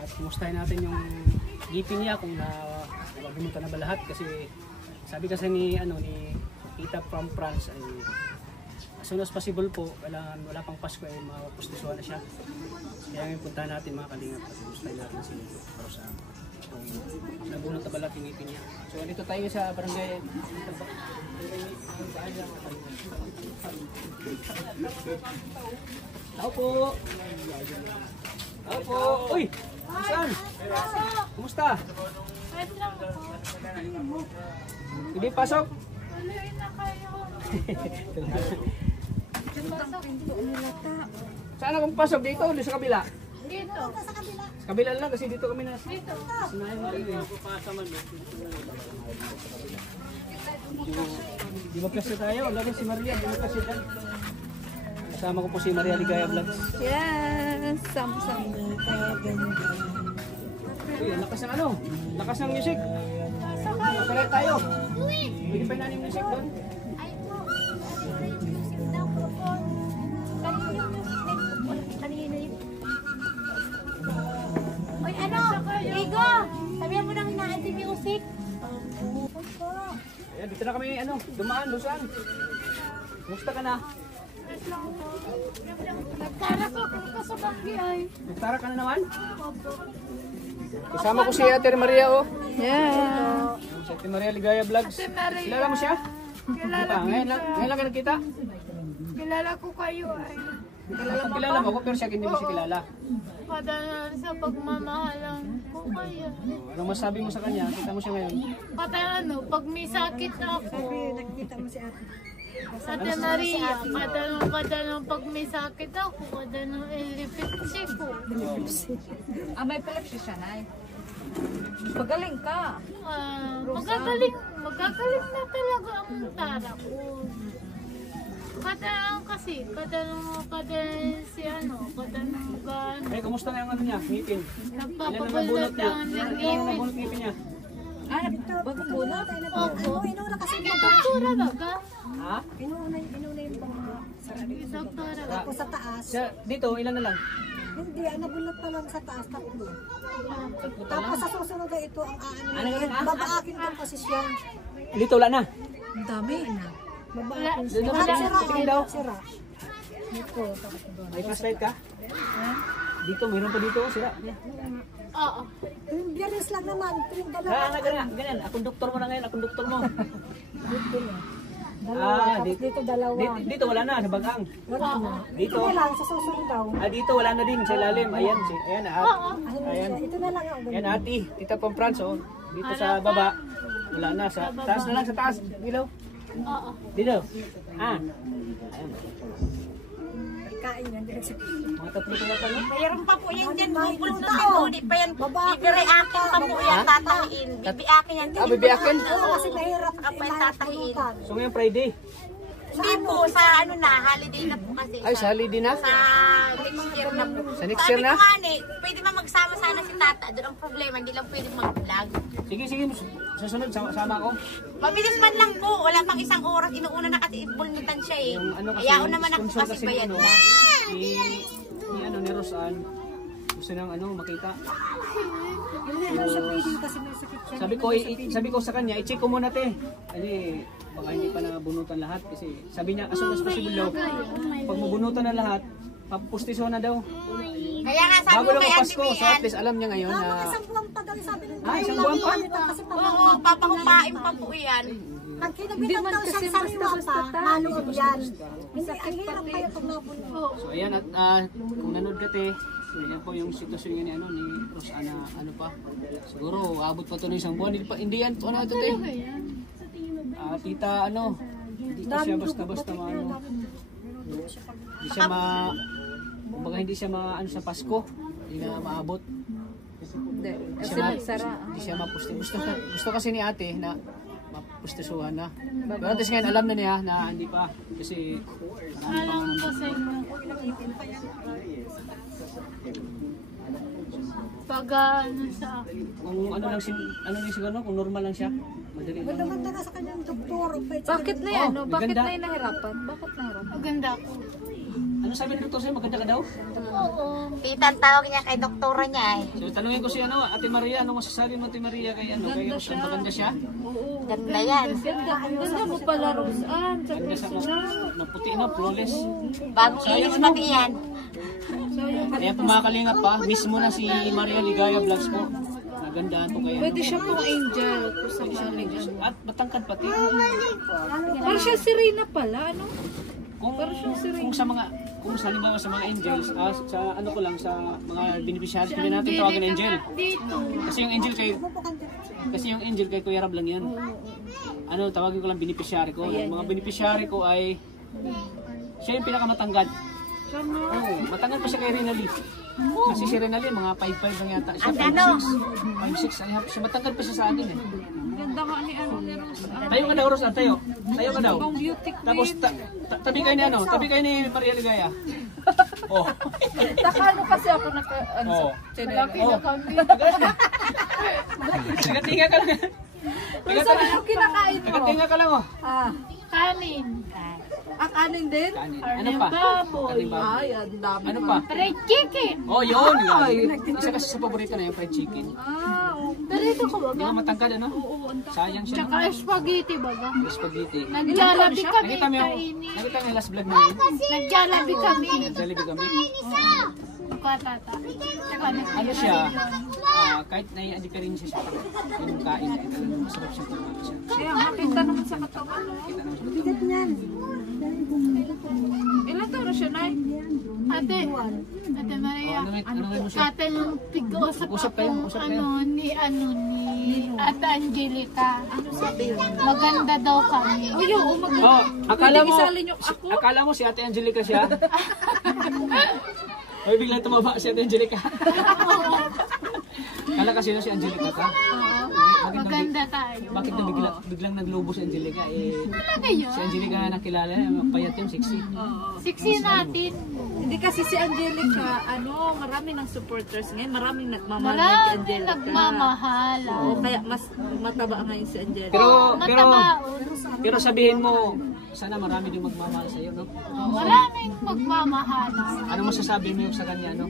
At kumustahin natin yung ngipin niya kung nabunutan na ba lahat, kasi sabi kasi ni Tita from France ay as soon as possible po, wala pang Pasko ay mapustisuhan na siya. Kaya ngayon puntahan natin mga kalingap at kumustahin natin si Rosa kung nabunot na ba lahat yung ngipin niya. So dito tayo sa barangay. Tao po! Tao po! Uy! Saan? Kumusta? Wait lang po. Hindi pasok? Tuloy na kayo. Pasok. Saan akong pasok? Dito o sa kabila? Dito. Sa kabila lang kasi dito kami na. Dito. Sinayin natin eh. Di ba kasi tayo? Lagi si Maria. Di ba kasi tayo? Kasama ko po si Maria Ligaya Vlogs. Yes. Sam-sam. Uy, lakas ng lakas ng music. Masaya tayo. Pwede pa yung music doon. Uy, Igo! Sabihan mo nang hinaanti music. Ayan, dito na kami dumaan, Lusan. Kumusta ka na? Nagkara ko kung sa banggi ay. Nagtara ka na naman? Kasama ko si Ate Maria Yeah. Si Ate Maria Ligaya Vlogs. Ate Maria. Kilala mo siya? Kilala ko. Ngayon lang ka nagkita? Kilala ko kayo ay. Kilala mo ako pero siya hindi mo siya kilala. Padanan sa pagmamahalan ko kayo. Anong masabi mo sa kanya? Kita mo siya ngayon. Pag may sakit ako. Nakikita mo si ate. Ate Maria, kadanong pag may sakit ako, kadanong ilipitsi ko. May epilepsy siya, Nay. Pagaling ka. Magagaling na talaga ang tara ko. Kadanong kasi, kadanong gano'n. Eh, kumusta na yung niya? Ngipin? Nagpapabulot niya? ng Ilan ngipin. na nabunot ngipin niya? Bagong bunot. Opo. Inuna kasi Doktora baga? Ha? Inuna yung Doktora baga? Tapos sa taas. Dito, ilan na lang? Hindi, nabunot pa lang sa taas. Tatlo. Tatlo pa Tapos lang? sa susunod na ito ang Ano yun, ha? babaakin yung posisyon. Dito, wala na. Ang dami. Babaakin Doon na siya. ba siya? Tingin daw. Sira. Dito. May flashlight ka? Dito, mayroon pa dito. Sira. Oo. Yung biyernes lang naman. Yung dalawa. Ganyan. Akong doktor mo na ngayon. Akong doktor mo. Dalawa. Tapos dito dalawa. Dito wala na. Sa bagang. Wala na. Dito. Ito na lang. Sa susunod daw. Dito wala na din. Sa ilalim. Ayan. Ayan. Ayan. Ito na lang ang Ayan, ati. Tita pang France. Oh. Dito sa baba. Wala na. Sa taas na lang. Sa taas. Dilaw. Oo. Dito. Ayan. kain yan. Mga tatlo na pala. Mayroon pa po yan dyan, bukol na dito. Di pa yan, bibireakin pa po yan, tatahiin. Bibiakin yan. Bibiakin? Kasi mahirap. Kapag tatahiin. So ngayon Friday? Hindi po, sa ano na, holiday na po kasi. Ay, sa holiday na? Sa next year na po. Sa next year na? Sabi ko nga pwede ba magsama sana si tata? Doon ang problema, hindi lang pwede mag-vlog. Sige, susunod, sama ako. Mabilis man lang po, wala pang isang oras. Inuuna na kasi ibulmutan siya eh. Yung ano kasi, Ayaw naman ako sponsor kasi bayad ano, na. ni Rosan, gusto nang makita. Hindi na siya pwede kasi may sakit siya. Sabi ko sa kanya, i-check ko muna te. Kasi baka hindi pa nabunutan lahat kasi sabi niya as soon as possible daw. Pag mabunutan na lahat, papustiso na daw. Kaya nga sabi Bago ko lang kay ang Auntie Pasko, so at Mian, least alam niya ngayon na Isang buwang pa daw sabi ng isang buwan pa? Kasi pa oo, papahupain pa po yan. pag kinabitan daw siya sa sariwa pa, maluwag yan. Hindi, ang hirap kayo pag nabunod. So ayan at kung nanood ka te, yan po yung sitwasyon nga ni Rosana pa. Siguro abot pa to ng isang buwan. Hindi yan po ito te. Tita hindi ko siya basta-basta hindi siya kumbaga hindi siya sa Pasko. Hindi na maabot. Hindi siya mapusti. Gusto kasi ni ate na mapustisuhan na. Pero at least ngayon alam na niya na hindi pa. Kasi Alam ko sa inyo. Pag sa akin. kung ano lang siguro, kung normal lang siya. Madali lang. Naman na sa kanyang doktor. Bakit na yan? Oh, Bakit maganda. na yung nahirapan? Bakit nahirapan? Maganda ako. Ano Ano sabi ng doktor sa'yo? Maganda ka daw? Oo. Tita ang tawag niya kay doktora niya eh. So tanungin ko si ano, Ate Maria, ano masasabi mo Ate Maria kay ano? Kay maganda siya? Ganda yan. Ganda mo pala, Rose Ann. Sa Ganda sa maputi na, flawless. Bagong inis pati yan. Kaya po mga kalingap pa, mismo na si Maria Ligaya Vlogs po. Nagandaan po kayo. Pwede siya pong angel. Kung sakali. At matangkad pati. Parang siya si Rina pala, ano? Kung sa mga kung sa halimbawa sa mga angels, sa ano ko lang sa mga beneficiaries ko natin tawagin angel. Dito. Kasi yung angel kay Kuya Rab lang yan. Ano tawagin ko lang beneficiary ko. Yung mga beneficiary ko ay siya yung pinakamatangkad. Oo, matangkad pa siya kay Renali. Kasi si Renali mga 5'5 lang yata. Siya 5'6. 5'6 ay siya matangkad pa siya sa akin eh. Ganda nga ni ano ni Rose Ann. Tayo ka daw, Rose, tayo. Tayo ka daw. Pang beauty queen. Tapos tabi kayo ni ano, tabi kayo ni Maria Ligaya. Oh. Nakano kasi ako ano Oh. sa channel. Oh. Tiga-tinga ka lang. Saan yung kinakain mo? Tiga-tinga ka lang oh. Ah, Kanin. kanin din? Kanin. Karne Ano pa? baboy. Karne baboy. Ay, ang dami. Ano pa? Fried chicken. Oh, yun. Isa kasi sa paborito na yung fried chicken. Ah, okay. Dito ko Di baga. ba matangkad ano? Sayang siya. Tsaka spaghetti baga. Spaghetti. Nagjollibee kami Nakita mo yung, kainin. nakita mo yung last vlog namin? Nagjollibee kami. Jollibee kami. Katata. Tsaka Ano siya? Kahit nai-addict ka rin siya sa yung kain. Masarap siya kumain siya. Kaya makita naman sa katawan. Kita naman siya. Ilan taon na siya, Nay? Ate Maria. Ano mo siya? Kata nung pig-usap Usap kayo, akong usap kayo. ni Ate Angelica. Maganda daw kami. Ay, oo, Oh, akala mo, isali niyo ako? akala mo si Ate Angelica siya? Ay, biglang tumaba si Ate Angelica. Kala kasi na si Angelica ka? Maganda tayo. Bakit na biglang naglobo si Angelica? Talaga yun. Si Angelica na nakilala, payat yun, sexy. Siksi natin. Hindi kasi si Angelica, marami ng supporters ngayon, maraming nagmamahal kay Marami Angelica. nagmamahal. Oo, kaya mas mataba ngayon si Angelica. Pero sabihin mo, sana marami din magmamahal sa iyo, no? Maraming magmamahal. Ano masasabi mo sa kanya, no?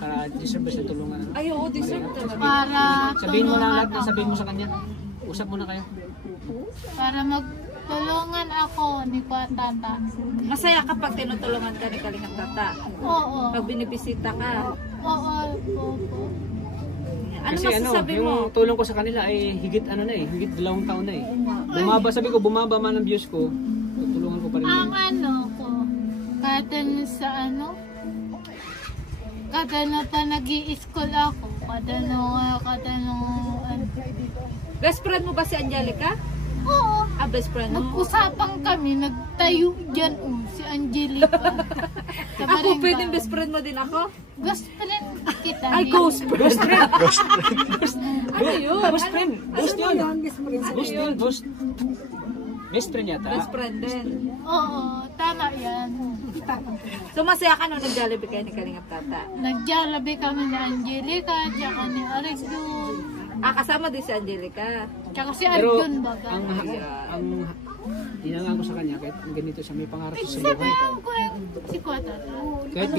Para deserve siya tulungan. Ano? Ay, oo, deserve talaga. Para Sabihin mo lang lahat na tulungan sabihin mo sa kanya. Usap muna kayo. Para magtulungan ako ni Kuatata. Masaya kapag tinutulungan ka ni Kalingap Tata. Oo. Pag binibisita ka. Oo. Ano Kasi masasabi yung mo? tulong ko sa kanila ay higit higit 2 taon na eh. Bumaba man ang views ko, tutulungan ko pa rin. Ang ko, kada na pa nag-i-school ako, kada Best friend mo ba si Angelica? oo. Best friend mo? Nag-usapan kami, nagtayo dyan si Angelica. Sa Ako, Barangay. pwedeng best friend mo din ako? Ghost friend kita. Ay, ghost friend. Ghost friend! Ano yun? Ghost friend! Ghost yun! Ghost yun! Ghost! Best friend yata. Best friend din. Oo, tama yan. So, masaya ka nung nag-Jollibee kayo ni Kalingap Tata? Nagjollibee kami ni Angelica, tsaka ni Arjun. Kasama din si Angelica. Tsaka si Pero Arjun baga. ang hinangaan ko sa kanya kahit ganito siya may pangarap siya sa buhay. Si Kuatata. Kahit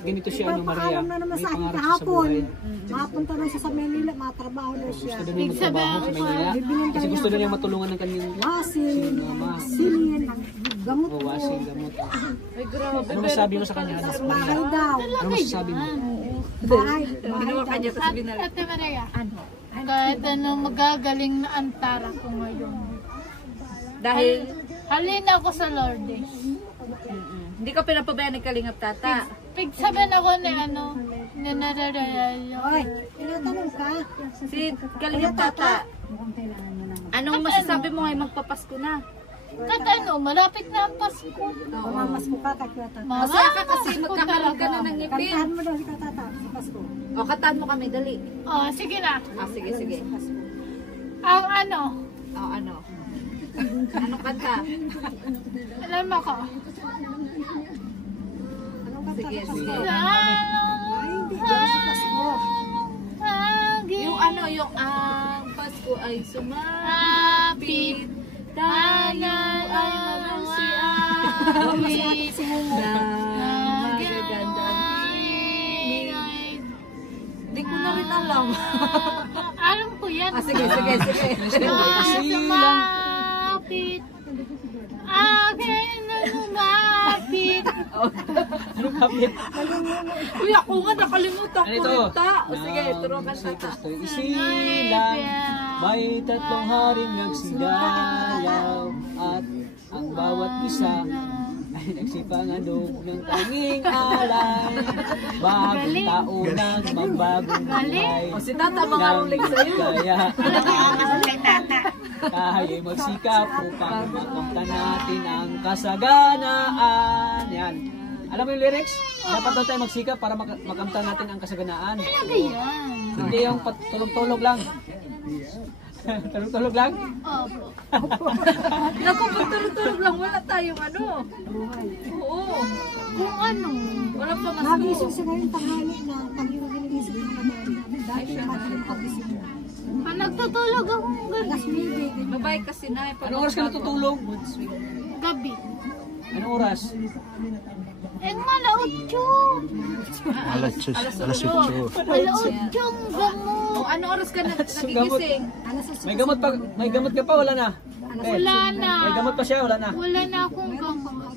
ganito siya Maria, na naman may sa akin pangarap siya sa kahapon. buhay. Mapunta na siya sa Manila, matrabaho na siya. Gusto din magtrabaho sa Manila. Kasi gusto din niya matulungan ng kanyang Wasing, mama. silin, gamot O ko. wasing, gamot. Ay, grabe. Ano masasabi mo sa kanya? Bahay Maria? daw. Ano masasabi mo? Bahay. Ginawa ka niya, tapos binalik. Ate Maria, kahit magagaling na antara ko ngayon. Dahil, Halina ako sa Lourdes. hindi ka pinapabayaan ni Kalingap Tata. Pigsabihan ako ni Nararayo. Oy, tinatanong ka. Si Kalingap Tata, anong masasabi mo ngayon magpapasko na? Malapit na ang Pasko. Mamamas mo ka, kakwata. Masaya ka kasi magkakaroon ka na ng ngipin. Kantahan mo daw si Katata sa Pasko. O, kataan mo kami, dali. Oh, sige na. Sige, sige. Ang O, ano? Anong kanta? alam ako. Anong kanta Sige, sa Pasko? sige. Ay, hindi. Yan sa Pasko. Yung yung ang Pasko ay sumapit. Tayo ay magsiawit. rin alam. Alam ko yan. Sige. Sumapit. Akin na lumapit. Ano kapit? Uy, ako nga nakalimutan Ano ko ito? rin ta. O sige, turuan ka ta. Isilang, may tatlong haring nagsidalaw at ang bawat isa ay nagsipangandog ng tanging alay. Bagong taon ng magbagong buhay. O si tata mga ruling sa'yo. Kaya Kay tata. tayo magsikap upang makamta natin ang kasaganaan. Yan. Alam mo yung lyrics? Dapat daw tayo magsikap para makamta natin ang kasaganaan. Talaga yan. Hindi yung tulog-tulog lang. Tulog-tulog lang? Opo. Naku, pag tulog-tulog lang, wala tayong ano. Oo. Kung ano. Wala pa mas Nagising siya ngayon tanghali na pag-iugilisip ng naman. Dahil madaling pagising na. Nagtutulog akong gabi. Alas 9. Mabay kasi na. Anong oras ka natutulog? Gabi. Anong oras? Malautyo. Alas 8. Malautsyong gamot. O, ano oras ka nagigising? May gamot ka pa, wala na. Wala na. May gamot pa siya, wala na. Wala na akong gamot.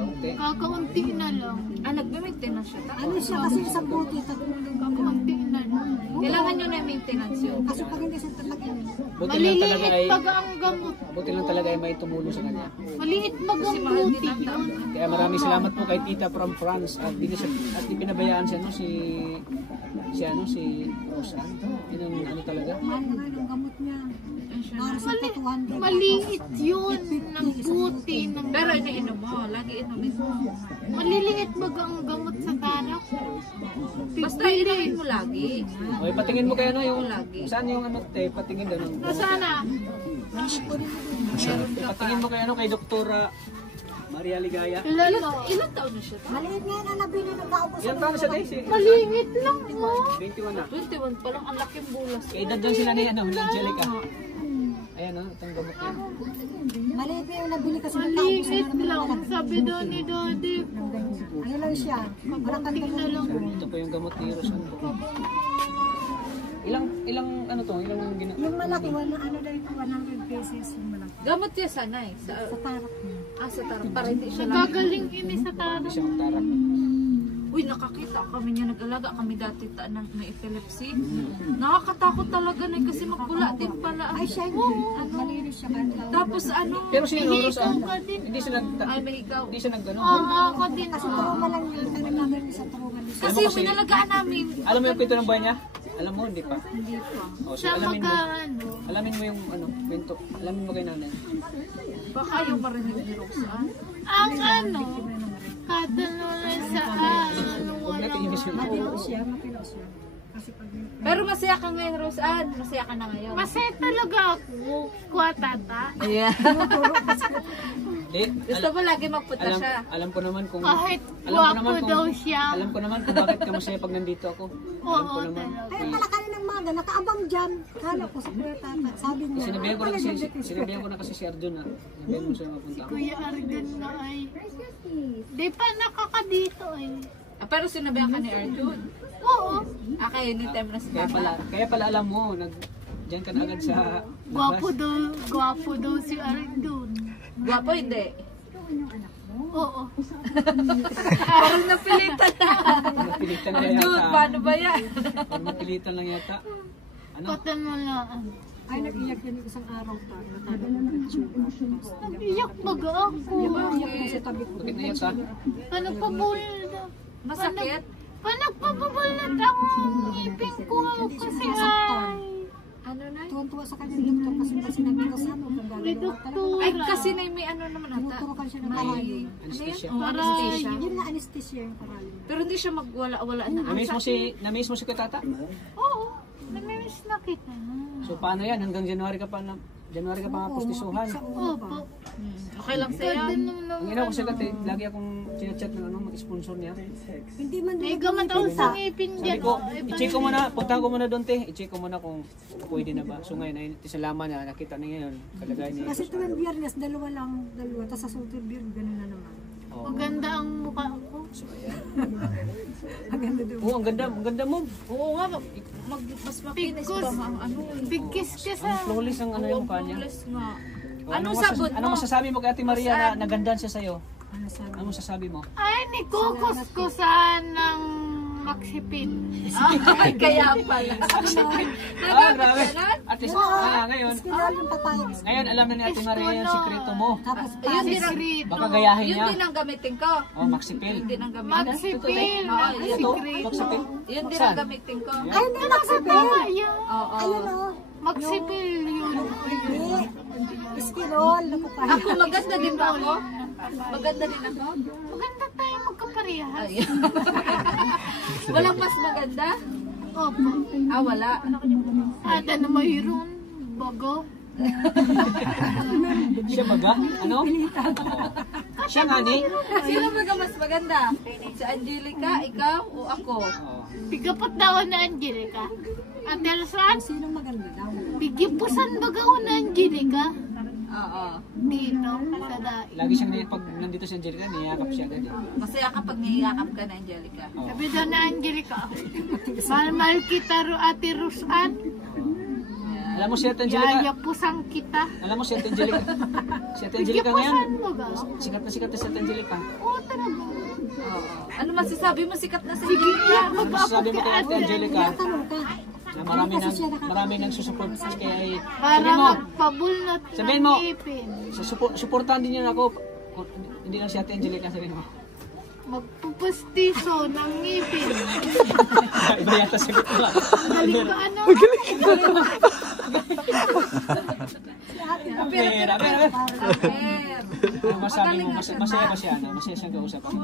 Kaunti. Kakaunti na lang. Nagme-maintenance siya ta. Ano siya kasi isang buti, tatlong Kakaunti na lang. Kailangan nyo na yung maintenance yun. Kasi pag hindi siya tatagin. Buti lang talaga ay Maliliit pag ang gamot. buti lang talaga ay may tumulong sa kanya. Maliit pag ang buti yun. Kaya maraming salamat po kay Tita from France at di pinabayaan siya no si Rosa. Yun ang ano talaga. Mahal na ng gamot niya. Para sa katuhan. Maliit yun ng buti. Ng Pero iniinom mo, lagi inumin mo. maliliit pag ang gamot sa tarak. Basta inumin mo lagi. Okay, patingin mo kaya no yung Lagi. saan yung ano te, patingin daw ng Nasana? patingin mo kaya no kay Doktora Maria Ligaya. Ilan taon na siya ta? Maliit nga na nabili ng kaubos. Ilan taon na siya te? Maliit lang mo. 21 na. 21 pa lang, ang laking bulas. Kay edad doon sila ni Angelica. Ayan no, itong gamot niya. Maliit nga yung nabili kasi ng kaubos. Maliit lang. Sabi daw ni Daddy ko. Ano lang siya? Walang kanta Na lang. Ito po yung gamot ni Rosan. Ilang ano to? Ilang Yung malaki, ano daw yung 100 pesos yung malaki. Gamot niya sanay. Sa Tarak niya. tarap. Para hindi siya lang. Nagagaling ini sa tarak. Hindi siya magtarak. Uy, nakakita kami niya nag-alaga. Kami dati ng may epilepsy. Nakakatakot talaga na kasi magpula din pala. Ay, siya yung malinis siya. Tapos ano? Pero si Rosa, ka din. hindi siya Ay, may ikaw. hindi siya nagano. Ako din. Kasi turungan lang yun. Tanong sa turungan. Kasi yung inalagaan namin. Alam mo yung kwento ng buhay niya? Alam mo, hindi pa. Hindi pa. O, so Sa alamin mo. magkaano. Alamin mo yung ano, kwento. Alamin mo kay nanay. Baka yung marinig ni Roxanne. Ang ano, katanunan sa Huwag natin ibig yun. Matino siya. Kasi pag Pero masaya ka ngayon, Roxanne. Masaya ka na ngayon. masaya talaga ako. Kuwatata. Yeah. Di, Gusto mo lagi magpunta siya. alam ko naman kung Kahit alam ko guwapo daw siya. Alam ko naman kung bakit ka masaya pag nandito ako. Alam ko Oo naman. talaga. Kaya pala kanina ng maga, nakaabang dyan. Kala ko sa kuya tata. Sabi niya. Sinabihan ko na kasi si Arjun na. Sinabihan mo siya mapunta ako. Kuya Argan na ay. Di pa nakakadito ay. Pero sinabihan ka ni Arjun. Oo. Kaya anytime na si Kaya pala alam mo, diyan ka na agad sa Gwapo daw si Argan. Gwapo, hindi. Oo. Parang napilitan na. Napilitan na Arjun, yata. paano ba yan? Parang napilitan lang yata. Ano? Patanulaan. Ay, nag-iyak yan isang araw pa. Natalo ko ng tsuba. Iyak baga ako. Iyak na sa tabi ko. Bakit naiyak ka? Panagpabulat. Masakit? Panagpabulat ang ngipin ko kasi ay. Ano na? Tuwan-tuwa sa kanya yung doktor kasi sinabi ko sa ano. May doktor. Ay, kasi may ano naman ata. Tinuturokan siya ng paralim. Anesthesia. Anesthesia. Yun na anesthesia yung paralim. Pero hindi siya magwala-wala na. Namiss mo si Katata? Oo. Namimiss na kita. So paano yan? Hanggang January ka pa mapustisuhan. Opo. Okay lang sa'yo. Ang ina ko siya dati, lagi akong chinachat ng mag-sponsor niya. Hindi man May gamat ako sa ngipin Sabi dyan. ko, i-check ko muna, puntahan ko muna doon te, i-check ko muna kung pwede na ba. So ngayon, ay salamat na, nakita na ngayon, kalagayan niya. kasi tuwing biyernes, dalawa. Tapos sa susunod biyernes, gano'n na naman. Maganda ang mukha ko. So ayan. Ang ganda doon. Oo, ang ganda mo. Oo nga, mas makinis pa nga ang ano. Bigkis ka sa... Flawless ang ano yung mukha niya. Flawless nga. O, Anong sabot mo? Anong masasabi mo kay Ate Maria na nagandahan siya sa'yo? Anong masasabi mo? Ay, ni kukuskusan ng maksipin. Ay, kaya pala. Grabe. At least, ngayon, Skinol yung papayag. ngayon alam na ni Ate Maria yung sikreto mo. Tapos Yun din ang, Baka gayahin yun niya. din ang gamitin ko. Oh, Maxipil. Yun din ang gamitin. Maksipin. Ito, Maxipil. Yun din ang gamitin ko. ay, hindi magsipil. Oo. Ayun o. Maksipil yun. Hindi. Skinol. Ako, maganda din ba ako? Maganda din ako? Maganda tayo magkaparehas. Ay. Walang mas maganda? Opo. Ah, wala. Ada na mayroon. Bago. Siya baga? Ano? Siya nga ni? Sino ba mas maganda? Si Angelica, ikaw, o ako? Oo. Bigapot daw na Angelica. At Elsan, Sino maganda daw? bigipusan bagaw na Angelica. Oo. Dito, sa dai. Lagi siyang pag nandito si Angelica, niyakap siya agad. Masaya kapag niyayakap ka na, Angelica. Sabi daw na Angelica. Mahal kita ro Ate Rusan. Alam mo si Ate Angelica? Yayapusang kita. Alam mo si Ate Angelica? Si Ate Angelica ngayon? Bigipusan mo ba? Sikat na si Ate Angelica. Oo, talaga. Oo. Ano masasabi mo? Sikat na si Sige, Angelica. Ano masasabi mo kay Ate Angelica? Tanong ka. Na marami nang susupport kay Para sabihin mo, magpabulnot Sabihin mo. ng ipin. suportahan din niya ako. Hindi lang si Ate Angelica, sabihin mo. Magpupustiso ng ngipin. Iba yata sagot ko. Galing ka ano? Pera. Eh, Masabi mo, masaya ba siya? Masaya siyang kausap ako.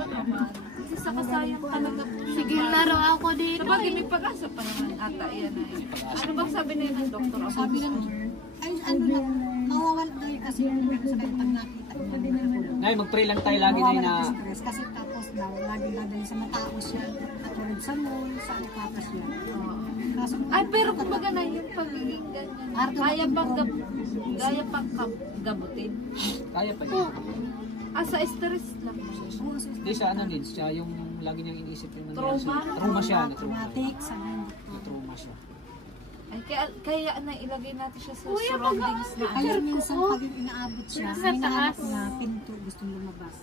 isa kasayang talaga. Sige, laro ako dito. Sabagay, may pag-asa pa naman ata yan. Ano bang sabi na yun ng doktor? Sabi lang, ay ano lang, mawawala daw yun kasi yung sa kanya pag nakita niya. Ngayon, mag-pray lang tayo lagi na Mawawala ng stress kasi tapos daw, lagi dadali sa matao siya, katulad sa mall, sa alipapa siya. Kaso, Ay, pero kumbaga na yung pagiging ganyan. Kaya pang gabutin. kaya pa yun. Sa stress lang. Hindi siya ano din, siya yung lagi niyang iniisip yung Trauma? Trauma siya. traumatic, sa Trauma siya. Ay, kaya na ilagay natin siya sa surroundings na kaya minsan pag inaabot siya, Sa may taas. nahanap na pinto gustong lumabas.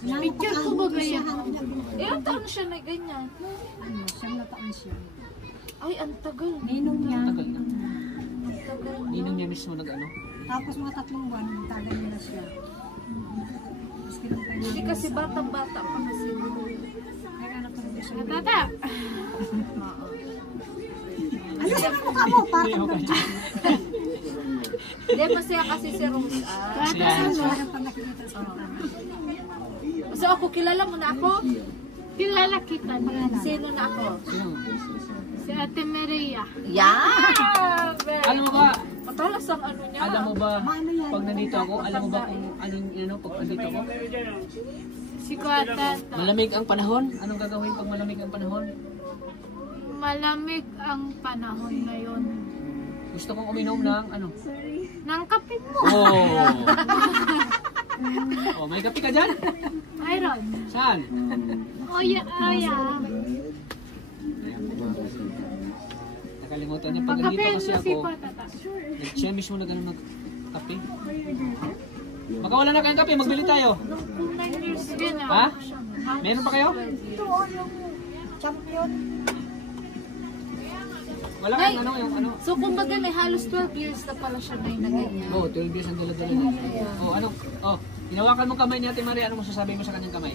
Picture ko ba ganyan? Ilang taon siya na ganyan? Ano, siyang na taon siya. Ay, ang tagal. Ninong niya, Tagal na. Ang tagal. Ninong niya mismo nag-ano. tapos mga 3 buwan, tagal niya na siya. Maski nung kaya Hindi kasi batang-bata pa kasi. ay anak ko rin siya. Tata. Ano sa mukha mo? Parang Hindi, masaya kasi si Rose. parang pag nakikita sa So ako, kilala mo na ako? Kilala kita niya. Sino na ako? Si Ate Maria. Yeah! Alam mo ba, Matalas ang ano niya. alam mo ba, pag nandito ako, alam mo ba kung anong, pag nandito ako? Si Kuatata. Malamig ang panahon? Anong gagawin pag malamig ang panahon? Malamig ang panahon ngayon. Gusto kong uminom ng ano? Nang kape mo. Oh, may kape ka dyan? Mayroon. Saan? Oya. Nakalimutan niya. Pag nandito Magkape kasi mo si ako, Kuatata. siya mismo nag-kape. Baka wala na kayong kape, magbili tayo. 9 years din Ha? Meron pa kayo? champion. Wala kayong ano, yung ano? So kumbaga may halos 12 years na pala siya na yung na ganyan. Oo, 12 years ang dala-dala niya. Oh, ano? Oh, hinawakan mo kamay ni Ate Maria, ano mo sasabihin mo sa kanyang kamay?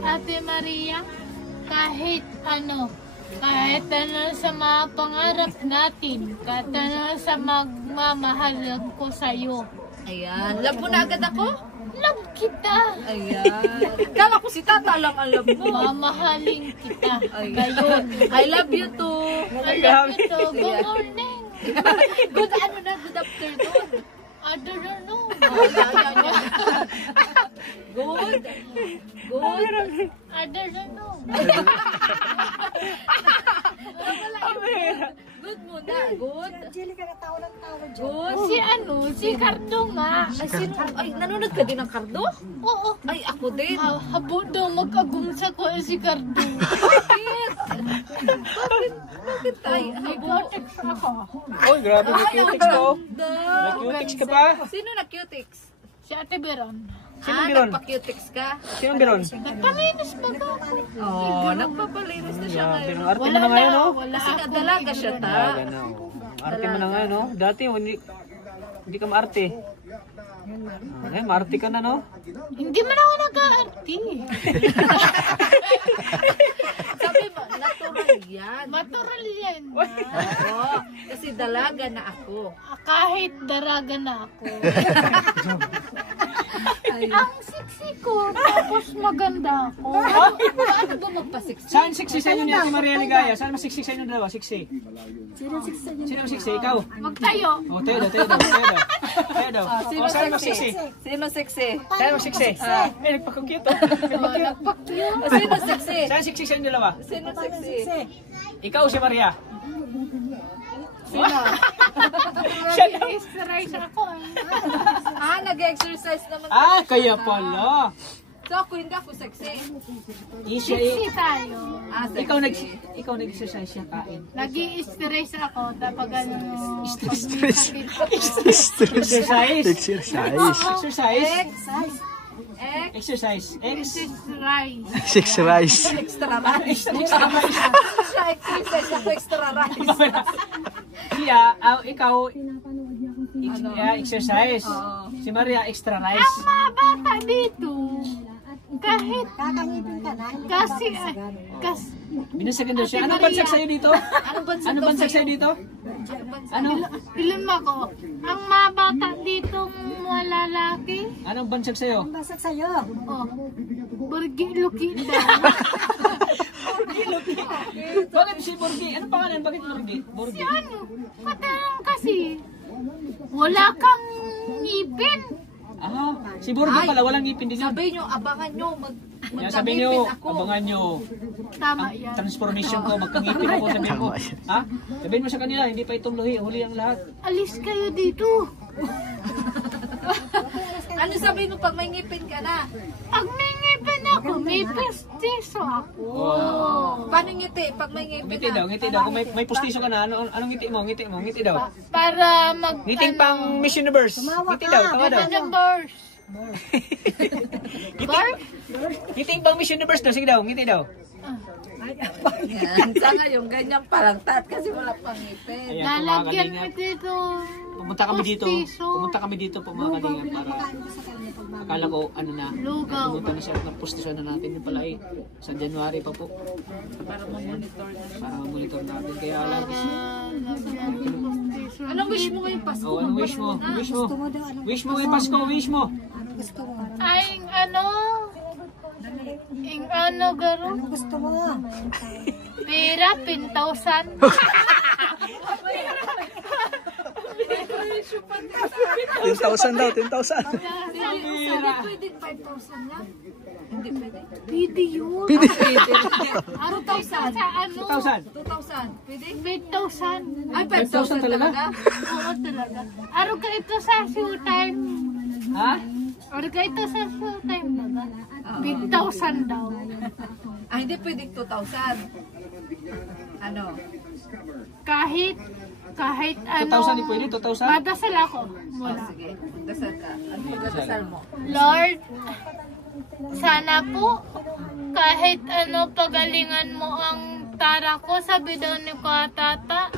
Ate Maria, kahit ano sa mga pangarap natin, kahit ano sa magmamahal ko sa'yo. Ayan. Love mo na agad ako? Love kita. Ayan. Kala ko si Tata lang alam mo. Mamahalin kita. Ayun. I love you too. I love you too. Good morning. Good ano na, good afternoon. I don't know. Good. Good. I don't know. Good muna. Good. Angelica na tawa ng tawa dyan. Good. Si Cardo nga. Ay, sino? Ay, nanonood ka din ng Cardo? Oo. Ay, ako din. Habo daw mag-agumsa ko si Cardo. Bakit? Bakit tayo? Nag-text ako. Oy, grabe, may cutics ko. May cutics ka pa. Sino na cutics? Si Ate Beron. Sinong biron? Nagpa-cutics ka? Sinong biron? Nagpalinis ba ako? Oo, nagpapalinis na siya ngayon. Biron, arte mo na ngayon, no? Wala Kasi ako. nadalaga siya ta. Talaga na, oh. Arte mo na ngayon, no? Dati, hindi ka maarte. Ngayon, maarte ka na, no? Hindi man ako nag-aarti. Sabi mo, natural yan. Matural yan. Oo, kasi dalaga na ako. Kahit daraga na ako. Ang sexy ko, tapos maganda ako. Paano ba magpa-six? Saan siksi sa inyo ni Ate Maria Ligaya? Saan mas siksi sa inyo dalawa? Siksi. Sino ang siksi? Ikaw? Magtayo. O, tayo daw, tayo daw, tayo daw. Tayo daw. O, saan mas siksi? Sino sexy? Saan mas siksi? Eh, nagpakagkito. Sino sexy? Saan siksi sa inyo dalawa? Sino sexy? Ikaw si Maria. Sino? Nag-exercise ako. Nag-exercise naman. Kaya pala. So ako, hindi ako sexy. Sexy tayo. Sexy. Ikaw nag-exercise siya kain. Nag-i-stress ako. Tapos Exercise. Exercise. Exercise. Exercise. Exercise. Six rice. Extra rice. Siya exercise, ako extra rice. Siya, ikaw exercise. Si Maria extra rice. Ang mga bata dito, kahit Kakangipin ka na. kasi Binasagan daw siya. Anong bansag sa'yo dito? Anong bansag sa'yo dito? Ano? ilan mo ko, ang mga bata dito mga lalaki, Anong bansag sa'yo? Basak sa'yo. oh, burgi-luki daw. Bakit si Borgi? Anong pangalan? Bakit Borgi? Borgi. Ano? Katanong kasi, wala kang ngipin. Si Borgi pala. Walang ngipin din yun. Sabi nyo, abangan nyo, Sabi nyo, magkangipin ako. abangan nyo. Tama yan. Transformation ko, magkangipin ako, sabihin mo. Ha? Sabihin mo sa kanila, hindi pa itong huli ang lahat. Alis kayo dito. Ano sabi mo pag may ngipin ka na? Pag may ngipin ako, may pestiso ako. Paano ngiti? Pag may ngipin Ngiti daw, ngiti daw. Kung may pustiso ka na, anong ngiti mo? Ngiti mo, ngiti daw. Para mag... Ngiting pang Miss Universe. Ngiti daw, tawa daw. Bars. Ngiting pang Miss Universe daw, sige daw, ngiti daw. Yan. Sa ngayon, ganyan parang tat kasi wala pang ngipin. Ayan, po, mga Lalagyan mo kalingap. dito. Pumunta kami dito. Pustiso. Pumunta kami dito po mga kalingap para akala ko ano na. Lugaw. Pumunta na siya ng pustiso na natin yung pala eh. Sa January pa po. Para mamonitor na. Para monitor natin. Kaya alam ko. Lagyan mo pustiso. Anong wish mo ngayong Pasko? Oh, anong wish mo? Wish mo? Gusto mo daw, anong Wish mo may Pasko, wish mo. gusto mo? Ay, ano garo? Anong gusto mo? Pera, 10,000. 10,000 daw, 10,000. Hindi pwedeng 5,000 lang. Hindi pwede. Pwede yun. Ano 1,000? Sa ano? 2,000. 2,000. Pwede? 5,000. Ay, 5,000 talaga? Oo, talaga. Araw ka ito sa showtime. Ha? Araw ka ito sa showtime. 5,000 daw. Ah, hindi pwedeng 2,000. Ano? Kahit ano. 2,000 di pwede? 2,000? Madasal ako. Oh, sige. Dasal ka. Ano pagdadasal mo? Lord, sana po kahit ano pagalingan mo ang tara ko, sabi daw ni Katata,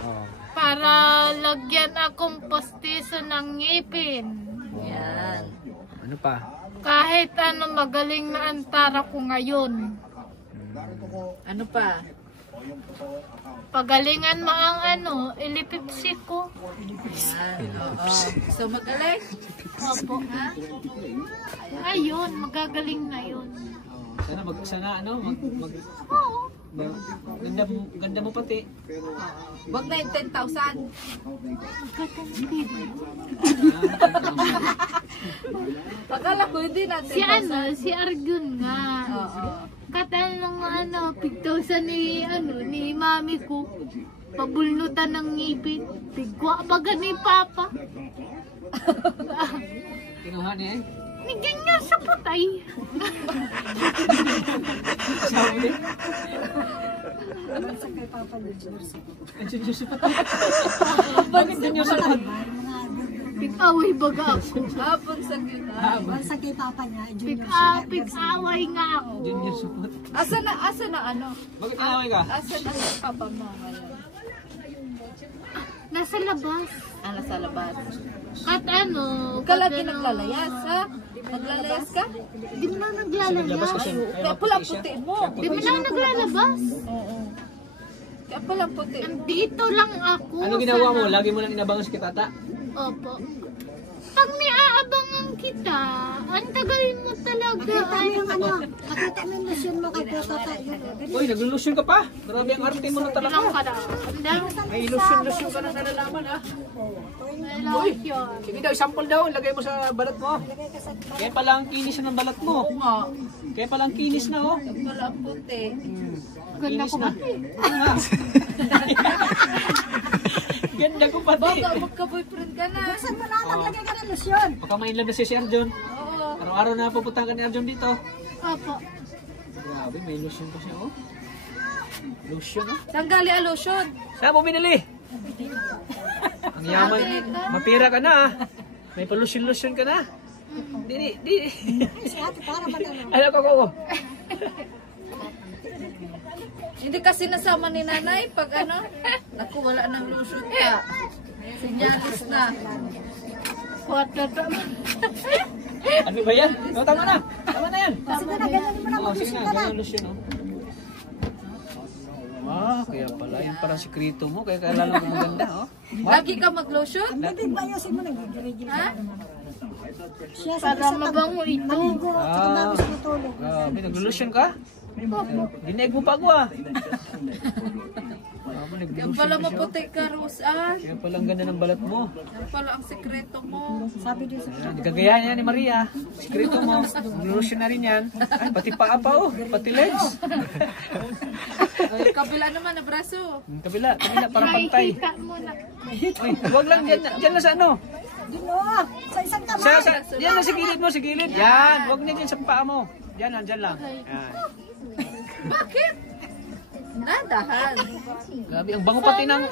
para lagyan akong postiso ng ngipin. Yan. Ano pa? Kahit ano magaling na ang tara ko ngayon. Ano pa? Pagalingan mo ang ano, ilipipsi ko. Yan. Oo. So, magaling? Opo. Ayun, magagaling na yun. Sana Oo. ganda mo pati. Wag na yung 10,000. Pagkala ko, hindi na 10,000. Si Arjun nga. Oo. Katanong ano, 5,000 ni mami ko. Pabulnutan ng ngipin. Bigwa baga ni Papa. Kinuha niya eh. Nigyan niya sa patay. Sabi niya. Bansa kay Papa Junior. Bakit Junior sa likod? Pig-away baga ako. Hapon sa gina. Bansa kay Papa niya, Junior. Pig-away nga ako. Junior support. Asa na ano? Bakit inaway ka? Asa na si Papa mo ngayon? Nasa labas. Nasa labas. At ano, Huwag ka lagi naglalayas, ha? Naglalayas ka? di mo na naglalabas. Kaya pala puti mo. Di mo na naglalabas. Oo. Kaya pala puti. Dito lang ako. Ano ginawa mo? Lagi mo lang inabangan si Kitata? Opo. Pag may aabangan kita, ang tagal mo talaga. Nakita mo yung ano, nakita mo yung mission mo kay Tata. Uy, naglulusyon ka pa? Grabe ang arte mo na Ilang talaga. ka daw? May ilusyon-lusyon ka na nalalaman ha. Uy, sige daw, sample daw, lagay mo sa balat mo. Kaya pala ang kinis na ng balat mo. Nga. Kaya pala ang kinis na oh. Kaya pala puti. Ganda ko ba? Ganda ko pati. Baka magka-boyfriend ka na. Saan mo na naglagay ka ng lusyon? Baka may love na si Arjun. Oo. Araw-araw na pupuntahan ka ni Arjun dito. Opo. Grabe, may lotion pa siya oh. Lotion oh. Saan gali ang lotion? Saan mo binili? Ang yaman. Mapira ka na ah. May palusyon-lusyon ka na. Di. Si ate, para ba ano? Ano ko. Hindi kasi nasama ni nanay pag ano, naku wala ng lotion ka. Sinyalis na. Ano ba yan? No, tama na. Tama na yan. Sige na, ganyan mo na Oh, sige mag-lusyon na, ka na. ganyan lotion oh. Kaya pala, yung parang sikreto mo, kaya kailangan mo maganda oh. Lagi ka mag-lotion? Ang bibig ba yun? Sino nagigirigil? Ha? Siya Para mabango ito. Maligo, tsaka tapos matulog. Grabe, naglulusyon ka? Dinig mo pa ako ah. Kaya pala maputi ka, Rosan. Kaya pala ang ganda ng balat mo. Kaya pala ang sekreto mo. Sabi din sa Ayan, kagaya niya ni Maria. Sikreto mo. Naglulusyon na rin yan. Ay, pati paa pa oh. Pati legs. Ay, kabila naman na braso. Yung kabila para pantay. Hika mo na. Ay, huwag lang dyan na sa ano. Dino, sa isang kamay. Yan na sa gilid mo, sa gilid. Yan, huwag niya dyan sa paa mo. Dyan lang. Yan. Bakit? Nadahan. Grabe, ang bango pati ng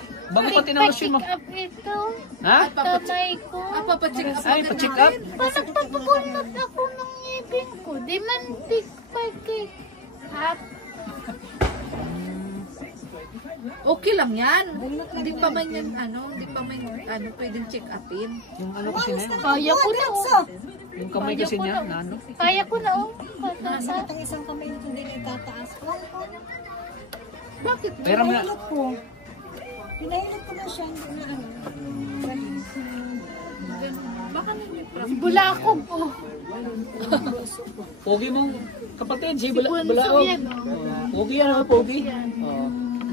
lotion mo. Pa-check up ito. Ha? Kamay ko. Papacheck up Ay, ka pa-check na up. rin. Parang pagpupunod ako ng ngipin ko. Di man pa-check up. Okay lang yan. Hindi pa man yan, pwedeng check upin. Yung ano kasi na yun. Kaya ko na oh. Yung kamay kasi niya, na ano. Kaya ko na oh. Sakit ang isang kamay yung hindi na itataas. Bakit? Pero na, Pinahilot ko. Pinahilot ko na siya. Hindi na Baka may problem. Bula ako po. pogi mong kapatid, si Bunso Bulaog. yan oh. Pogi yan, oh, pogi. Oh.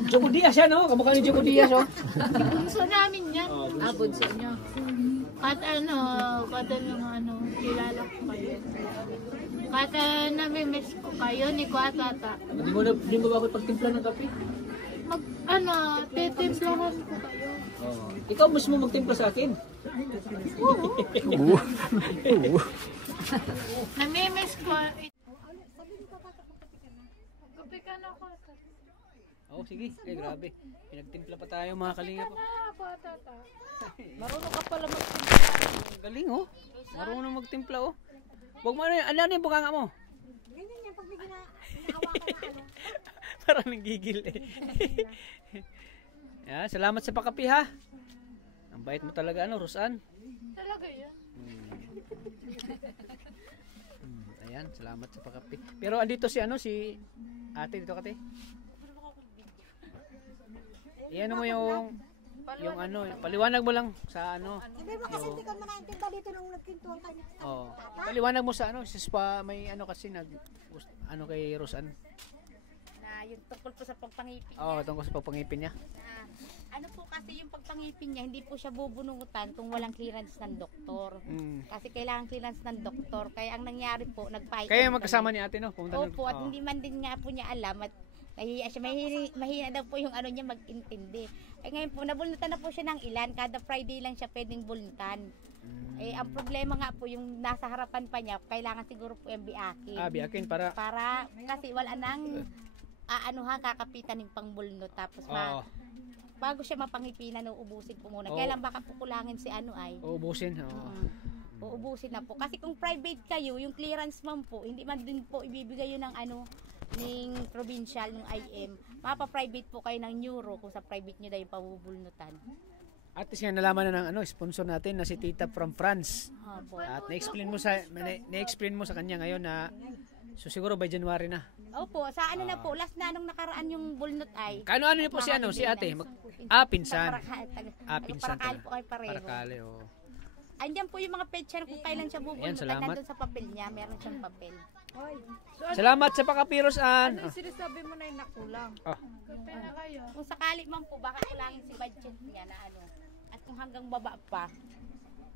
Joko Diaz yan, oh. Kamukha ni Joko Diaz, oh. Bunso namin yan. Abod sa inyo. At kilala ko kayo. At namimiss ko kayo ni Kuatata. Hindi mo ba ako pagtimpla ng kape? Titimplahan ko kayo. Oh. Ikaw mismo magtimpla sa akin. Namimiss ko. Kape ka na ako. Oh, sige. Grabe. Pinagtimpla pa tayo mga kalinga po. Kuatata. Marunong ka pala magtimpla. Galing, oh. Marunong magtimpla, oh. Huwag mo, ano yung bunganga mo? ganyan yan. Pag may hinahawakan na ano. Parang nanggigil eh. Yeah, salamat sa pakapi ha. Ang bait mo talaga Rosan. Talaga yan. Ayan, salamat sa pakapi. Pero andito si si ate dito kate. Iyan mo yung paliwanag mo lang sa Sabi mo kasi hindi ko manaintindihan dito nung nagkintuan tayo. Oh, paliwanag mo sa may kasi kay Rosan. Na yung tungkol po sa pagpangipin niya. Oh, tungkol sa pagpangipin niya. Ano po kasi yung pagpangipin niya, hindi po siya bubunutan kung walang clearance ng doktor. Kasi kailangan clearance ng doktor. Kaya ang nangyari po, nagpahit. Kaya magkasama ni ate pumunta Opo, at hindi man din nga po niya alam at nahiya siya, mahina daw po yung niya mag-intindi. Ngayon po, nabunutan na po siya ng ilan. Kada Friday lang siya pwedeng bunutan. Ang problema nga po, yung nasa harapan pa niya, kailangan siguro po yung biakin. biakin para Kasi wala nang kakapitan ng pangbulno tapos Oo. bago siya mapangipinan, uubusin po muna. Oo. Kailan baka pukulangin si ay. Uubusin. Oo. Uubusin na po. Kasi kung private kayo, yung clearance man po, hindi man din po ibibigay yun ng ng provincial, ng IM. Mapa-private po kayo ng neuro kung sa private nyo daw yung pabubulnutan. At least nga nalaman na ng sponsor natin na si Tita from France. Opo. At na-explain mo sa kanya ngayon na so siguro by January na. Opo, sa na po, last na nung nakaraan yung bulnut ay. Ano niyo po si ate? Pinsan. Pinsan. Parakali po kayo pareho. Parakali, oo. Andyan po yung mga petsa kung kailan siya bubulnutan. salamat. Nandun sa papel niya, meron siyang papel. Salamat sa pakapiros, An. Ano yung sinasabi mo na yung nakulang? Kung sakali man po, baka kulangin si budget niya na at kung hanggang baba pa.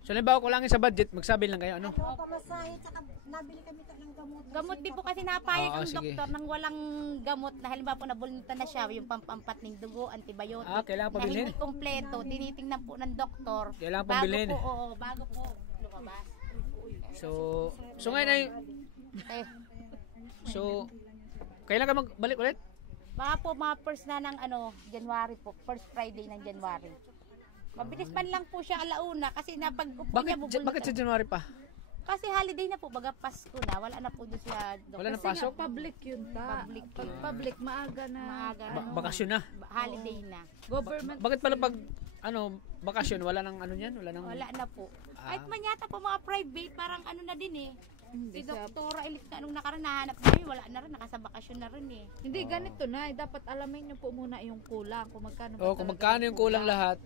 So, halimbawa ko lang sa budget, magsabi lang kayo, ano? Pamasahe, tsaka nabili kami ng gamot. Gamot din po kasi napayag Oo, ang sige. doktor nang walang gamot na halimbawa po nabulnutan na siya, yung pampampat ng dugo, antibiotic. Kailangan na pabilin. hindi kompleto, tinitingnan po ng doktor. Kailangan bago pabilin. bago po lumabas. So ngayon ay, Eh, so, kailan ka magbalik ulit? baka po mga first na ng January po, first Friday ng January. Mabilis man lang po siya alauna kasi napag-upo niya bubulnutan. Bakit sa January pa? Kasi holiday na po, baga Pasko na, wala na po doon siya doktor. Wala na Kasi nga, pasok? public yun ta. Public Pag yun. public, maaga na. Maaga na. Bakasyon na. Holiday na. Government. Bakit pala pag bakasyon wala nang niyan? Wala nang Wala na po. Kahit man yata po mga private, parang na din eh. Si Doktora Elis na nung nakaraan nahanap namin, wala na rin, nakasabakasyon na rin eh. Hindi, ganito na. Dapat alamin nyo po muna yung kulang. Kung magkano ba kung talaga magkano yung kulang lahat.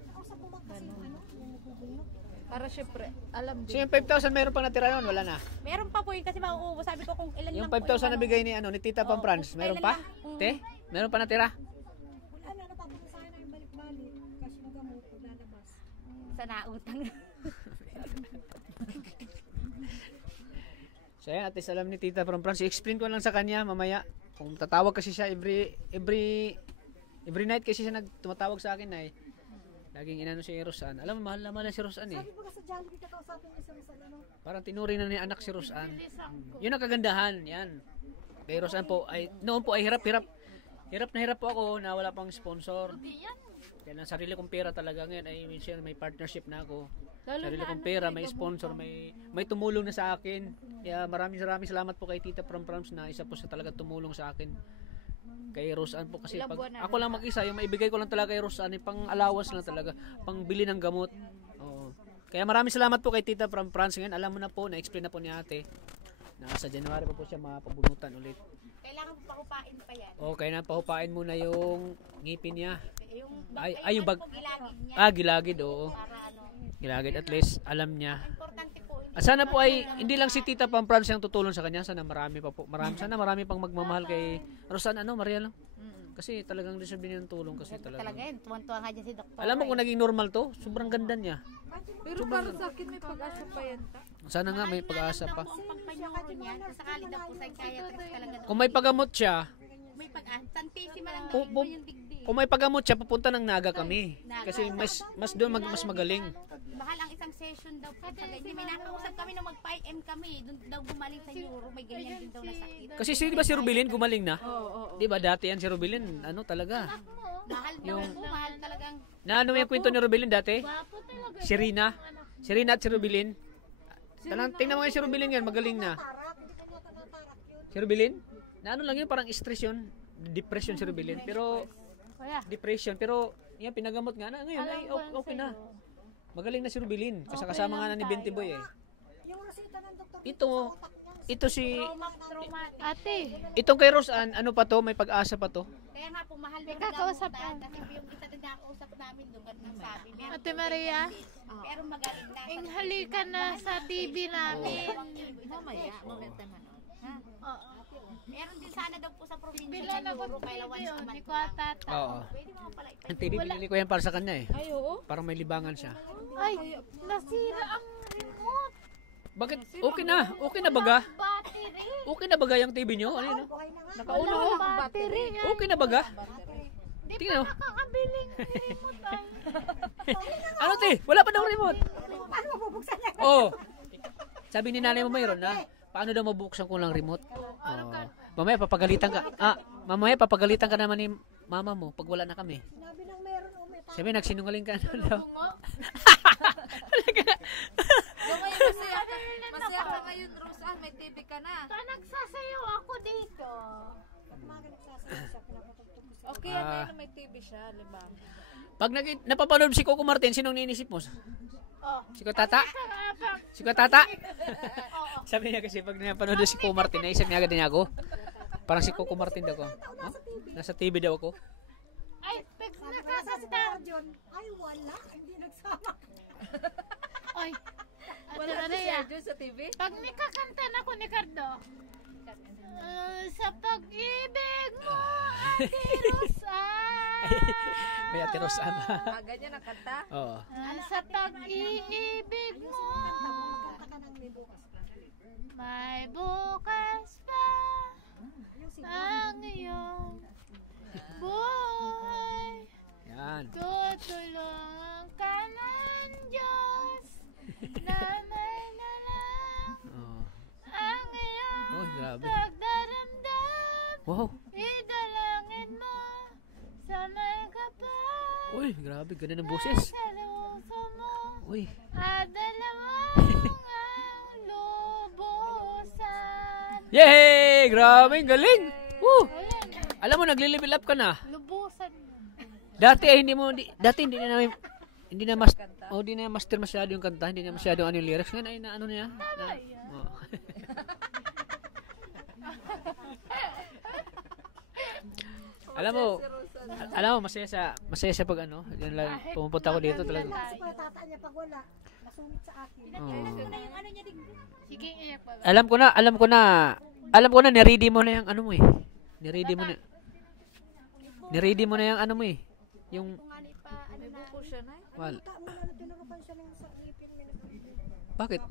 Para syempre, alam So din. yung 5,000 meron pang natira yun, wala na. Meron pa po yun kasi mauubos. Sabi ko kung ilan Yung lang po 5,000 na bigay ni Tita Oo, from France, kung meron kailan pa? lang, kung- Te? Meron pa natira? Wala na, napapamasahe na yung balik-balik. Kasi yung gamot, lalabas. sa nautang. So yan, at least alam ni Tita from France. I-explain ko lang sa kanya mamaya. Kung tatawag kasi siya every night kasi siya tumatawag sa akin na laging inano si Rosan. Alam mo, mahal na mahal na si Rosan eh. Sabi ko sa Jollibee, kakausapin niya sa Parang tinuri na ni anak si Rosan. Yun ang kagandahan, yan. Kay Rosan po, noon po ay hirap na hirap po ako na wala pang sponsor. Kaya na sarili kong pera talaga ngayon ay minsan may partnership na ako. Sarili kong pera, may sponsor, may tumulong na sa akin. Kaya maraming salamat po kay Tita from France na isa po sa talaga tumulong sa akin. Kay Rosan po kasi pag ako lang mag-isa, yung maibigay ko lang talaga kay Rosan, yung pang allowance lang talaga, pang bili ng gamot. Oo. Kaya maraming salamat po kay Tita from France. Ngayon alam mo na po, na-explain na po ni ate na sa January pa po siya mapabunutan ulit. Kailangan pahupain pa yan. Okay na, pahupain muna yung ngipin niya. Yung bag. Gilagid niya. Gilagid, oo. Para Gilagid, at least alam niya. importante po. At sana po ay hindi lang si Tita from France ang tutulong sa kanya, sana marami pa po. Sana marami pang magmamahal kay Rosan, Maria lang. Kasi talagang deserve niya ng tulong kasi Talaga talaga. yun, tuwan-tuwa nga dyan si Doktor. Alam mo kung naging normal to, sobrang ganda niya. Pero para sa akin may pag-asa pa yan ta. Sana nga may pag-asa pa. Ang pagpanyoro niya, sakali daw po psychiatrist talaga daw. Kung may paggamot siya, May pag-asa. Santissima lang pu- daw pu- yung digdi. kung may paggamot siya, pupunta ng Naga kami. Kasi mas doon mas magaling. Mahal ang isang session daw po sa ganyan. May nakausap kami nung mag-5M kami. Doon daw gumaling sa neuro. May ganyan din daw na sakit. Kasi di ba si Rubilin gumaling na? Di ba dati yan si Rubilin, talaga. Mahal daw po. Mahal talagang. Na yung kwento ni Rubilin dati? Si Rina at si Rubilin. Tingnan mo nga si Rubilin yan, magaling na. Si Rubilin? Lang yun, parang stress yun. Depression si Rubilin. Pero, depression. Pero, yan, pinagamot nga na. Ngayon, ay, okay na. Magaling na si Rubilin. Kasama nga na ni Binti Boy eh. Yung resita ng doktor, Ito si, Ate, itong kay Rosan, pa to? May pag-asa pa to? Kaya nga po mahal daw kakausap gamutan. Kasi yung isa din nakausap namin doon. Ganun ang sabi. Meron Ate Maria, pero magaling na. inghali ka na sa TV namin. Mamaya, maganda man. Meron din sana daw po sa probinsya Bila sa na ko Euro. Kaya once a ni month ko lang. tata. Oo. Pwede mo pala ipag. Ang TV, binili ko yan para sa kanya eh. Ay, oo. Parang may libangan siya. Ay, nasira ang remote. Bakit? Okay na baga? Battery. Okay na baga yung TV nyo? Ano yun? Nakaulo oh. Battery. Okay na baga? Di Tingnan mo. pa nakakabiling remote ay. Ano te? Wala pa daw remote. Oh. Sabi ni nanay mo mayroon na. Paano daw mabuksan ko lang remote? Oh. Mamaya papagalitan ka. Mamaya papagalitan ka naman ni mama mo pag wala na kami. Sinabi ng meron o may Sabi, nagsinungaling ka na daw. So ngayon, masaya ka ngayon, Roseanne. May TV ka na. Nagsasayaw ako dito. Pag mga nagsasayaw siya, pinapatugtog ko siya. Okay, yan ngayon may TV siya, diba? Pag napapanood si Coco Martin, sinong niinisip mo? Oh. Si Coco Tata? Si Coco Tata? Sabi niya kasi pag napapanood si Coco Martin, naisip niya agad niya ako. Parang si Coco Martin daw ko. Oh? Nasa TV daw ako. Ay, nakasasta. Ay, wala. Hindi nagsama. Ay, Wala ate si Maria. Sergio sa TV? Pag nakakanta na ako ni Cardo, sa pag-ibig mo, Ate Rosan. May Ate Rosan. Ganyan ang kanta? Oo. Sa pag-ibig mo, Magkanta ka ng may bukas. may bukas pa ang iyong buhay. Yan. Tutulungan ka ng Diyos na may nalang Oh. ang iyong Oh, grabe. pagdaramdam. Wow. Idalangin mo sa may kapal. Uy, grabe. Ganun ang boses. Sa luso mo Uy. at dalawang ang lubusan. Yay! Grabe, ang galing. Woo! Ayan, Alam mo, nagli-level up ka na. lubusan yun. Dati ay dati hindi na namin hindi na master masyado yung kanta, hindi na masyado ano yung lyrics. Ngayon ay na ano niya. Oh. alam mo masaya sa pag ano, yan lang pumupunta ko dito talaga. Kasi pa tata niya pag wala, nasungit sa akin. Sige, iyak pa ba? Alam ko na ni-ready mo na yung ano mo eh. Ni-ready mo na yung ano mo eh. Yung May buko siya na. wal. Mula na tinurukan siya ng sa ngipin. Bakit?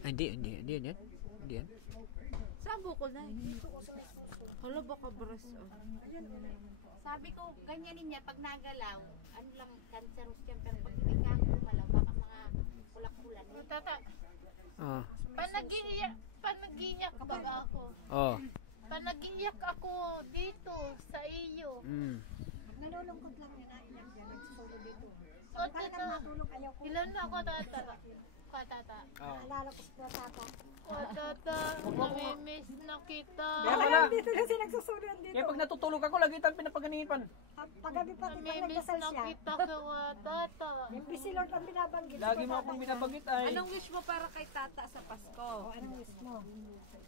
Ay, hindi yan. Hindi yan. Saan buko na? Hala, baka bras. Sabi ko, ganyanin niya, pag nagalaw, ano lang, cancerous yan, pero pag hindi ka kumalaw, baka mga kulak-kulan. Tata, Oh. panagiyak ba ako? Oh. Panagiyak ako dito sa iyo. Nalulungkot lang yun, ilang dyan, nagsusulo dito. O Kaya tata, matulog ayaw ko. ilan na ako tata? Tata. Naalala ko sa tata. O tata, namimiss na kita. Kaya dito kasi nagsusulo dito. Kaya pag natutulog ako, lagi tayong pinapaganipan. Paggabi pa, pag Namimiss nagdasal na siya, kita kawa tata. yung busy Lord ang binabanggit. Lagi mo Tata akong niya. binabanggit ay. Anong wish mo para kay Tata sa Pasko? O, anong wish mo?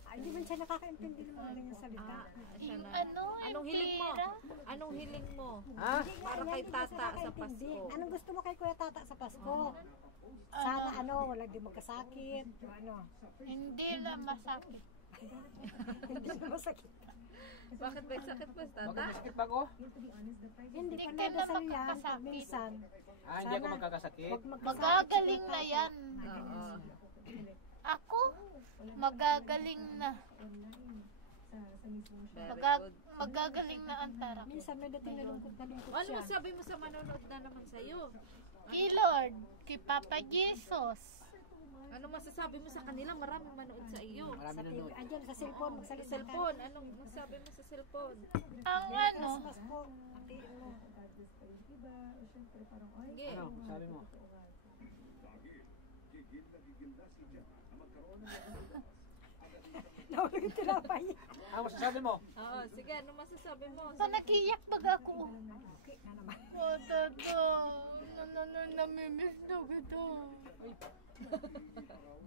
Ay, hindi man siya nakakaintindi ng mga ganyan salita. Siya na. Ano, Anong hiling mo? pera? Anong hiling mo? Ha? Hindi nga, Para yan, kay hindi siya Tata sa nakakaintindi. Pasko. Anong gusto mo kay Kuya Tata sa Pasko? Sana walang di magkasakit. O ano, Hindi lang masakit. hindi na masakit. Bakit may sakit ba, Bakit Tata? masakit ba ako? Hindi Hindi pa ka na nadasal yan. magkakasakit. Minsan, Hindi ako magkakasakit. huwag magkasakit. Magagaling na yan. Oo. Ako, magagaling na. Very good. Magagaling na ang tarak. Minsan may dating nalungkot Ano siya. masabi mo sa manonood na naman sa'yo? Kay Lord, kay Papa Jesus. Ano masasabi mo sa kanila? Maraming manood sa iyo. Marami na nood. Andiyan sa cellphone, Sa magsalita ka. cellphone, anong masabi mo sa cellphone? Ang ano, Pasko, hatiin mo. Sige. Ano? Sabi mo. Nahulog yung tinapay. Ano masasabi mo? Oo, sige, ano masasabi mo? panagiyak bag ako. Okay na naman. O tata, namimiss na kita.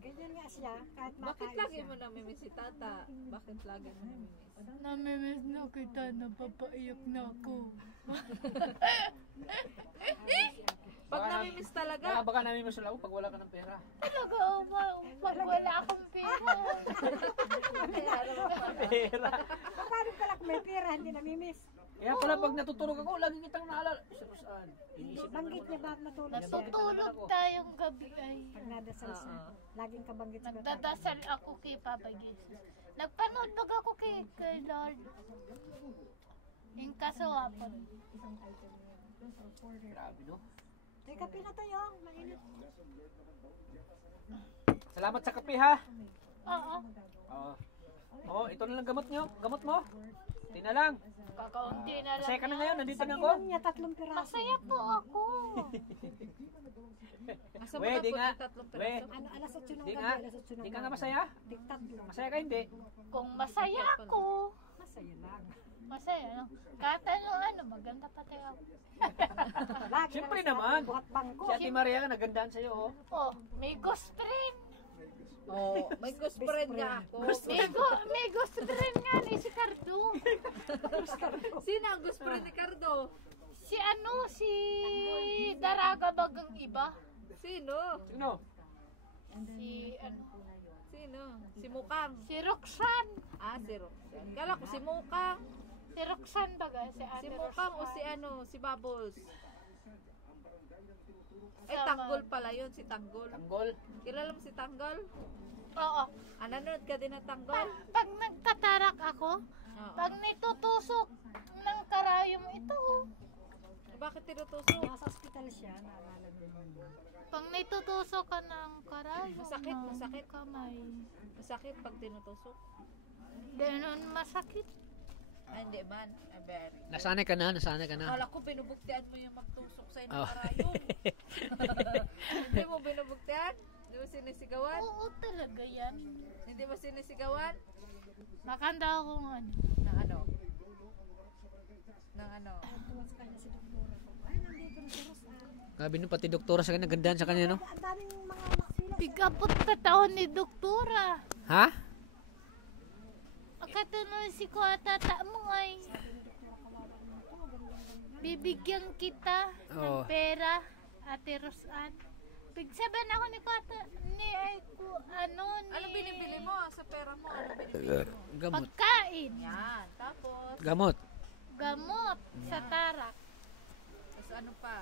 Ganyan nga siya, kahit Bakit makain lagi siya. mo namimiss si Tata? Bakit lagi mo namimiss? Namimiss na kita, napapaiyak na ako. Pag namimiss talaga, Baka namin masulaw pag wala ka ng pera. Talaga, pag wala akong pera. Pera. Paano pala kung may pera, hindi namimiss? Kaya pala pag natutulog ako, lagi kitang naalala. Saan? Iniisip Banggit niya ba matulog siya? Natutulog tayong gabi ay. Pag nadasal siya, laging kabanggit sa bata. Nagdadasal ako kay Papa Jesus. Nagpanood bag ako kay Lord. Yung kasawapon. Grabe, no? May kape na tayo, mainit. Salamat sa kape, ha? Oo. Oo. Oh, ito na lang gamot nyo. Gamot mo? Kunti na lang. Kakaunti na lang. Masaya ka na yan. ngayon, nandito na ako. Ilan niya, 3 piraso. Masaya po ako. Asa mo We, na di po nga. yung 3 We, piraso? Ano, alas 8 ng di gabi, nga. alas 8 ng Di ka nga gabi. masaya? Tatlo. Masaya ka hindi? Kung masaya ako. Masaya lang. Masaya, no? Kahit ano, maganda pa tayo. Lagi Siyempre lang naman. buhat bangko. Si Ate Maria ka nagandaan sa'yo, oh. Oh, may ghost friend. Oh, may ghost friend nga ako. May ghost friend nga ni si Cardo. Sino ang ghost friend ni Cardo? Si Daraga bagang iba. Sino? Sino? Sino? Si Mukang. Si Roxanne. Ah, si Roxanne. Kala ko si Mukang. Si Roxanne baga, si Ate Si Mukang o si si Bubbles. Ay, Sama. Tanggol pala yun, si Tanggol. Tanggol. Kilala mo si Tanggol? Oo. Nanonood ka din ng Tanggol? Pag nagtatarak ako, Oo. pag nitutusok ng karayom ito, Bakit tinutusok? Nasa hospital siya, naalala mo. pag nitutusok ka ng karayom, Masakit, ng masakit. kamay. Masakit pag tinutusok? Ganun masakit. Ay, hindi man. Very. Nasanay ka na. Kala ko binubuktian mo yung magtusok sa'yo ng Oh. karayom. Hindi mo binubuktian? Hindi mo sinisigawan? Oo talaga yan. Hindi mo sinisigawan? Nakanda akong ano. Ng ano? Ng ano? Tuwan sa kanya si doktora ko. Ay, nandito na si Rosan. Grabe no, pati doktora sa kanya, nagandaan sa kanya, no? Ang daming mga maksila. Bigapot ka taon ni doktora. Ha? Akatanong si Kuatata mo ay bibigyan kita ng Oo. pera, Ate Rosan. Bigsaban ako ni Kuata ni ay Ano binibili mo sa pera mo? Ano binibili mo? Gamot. pagkain, Yan. Tapos, Gamot. gamot sa tarak. tapos ano pa?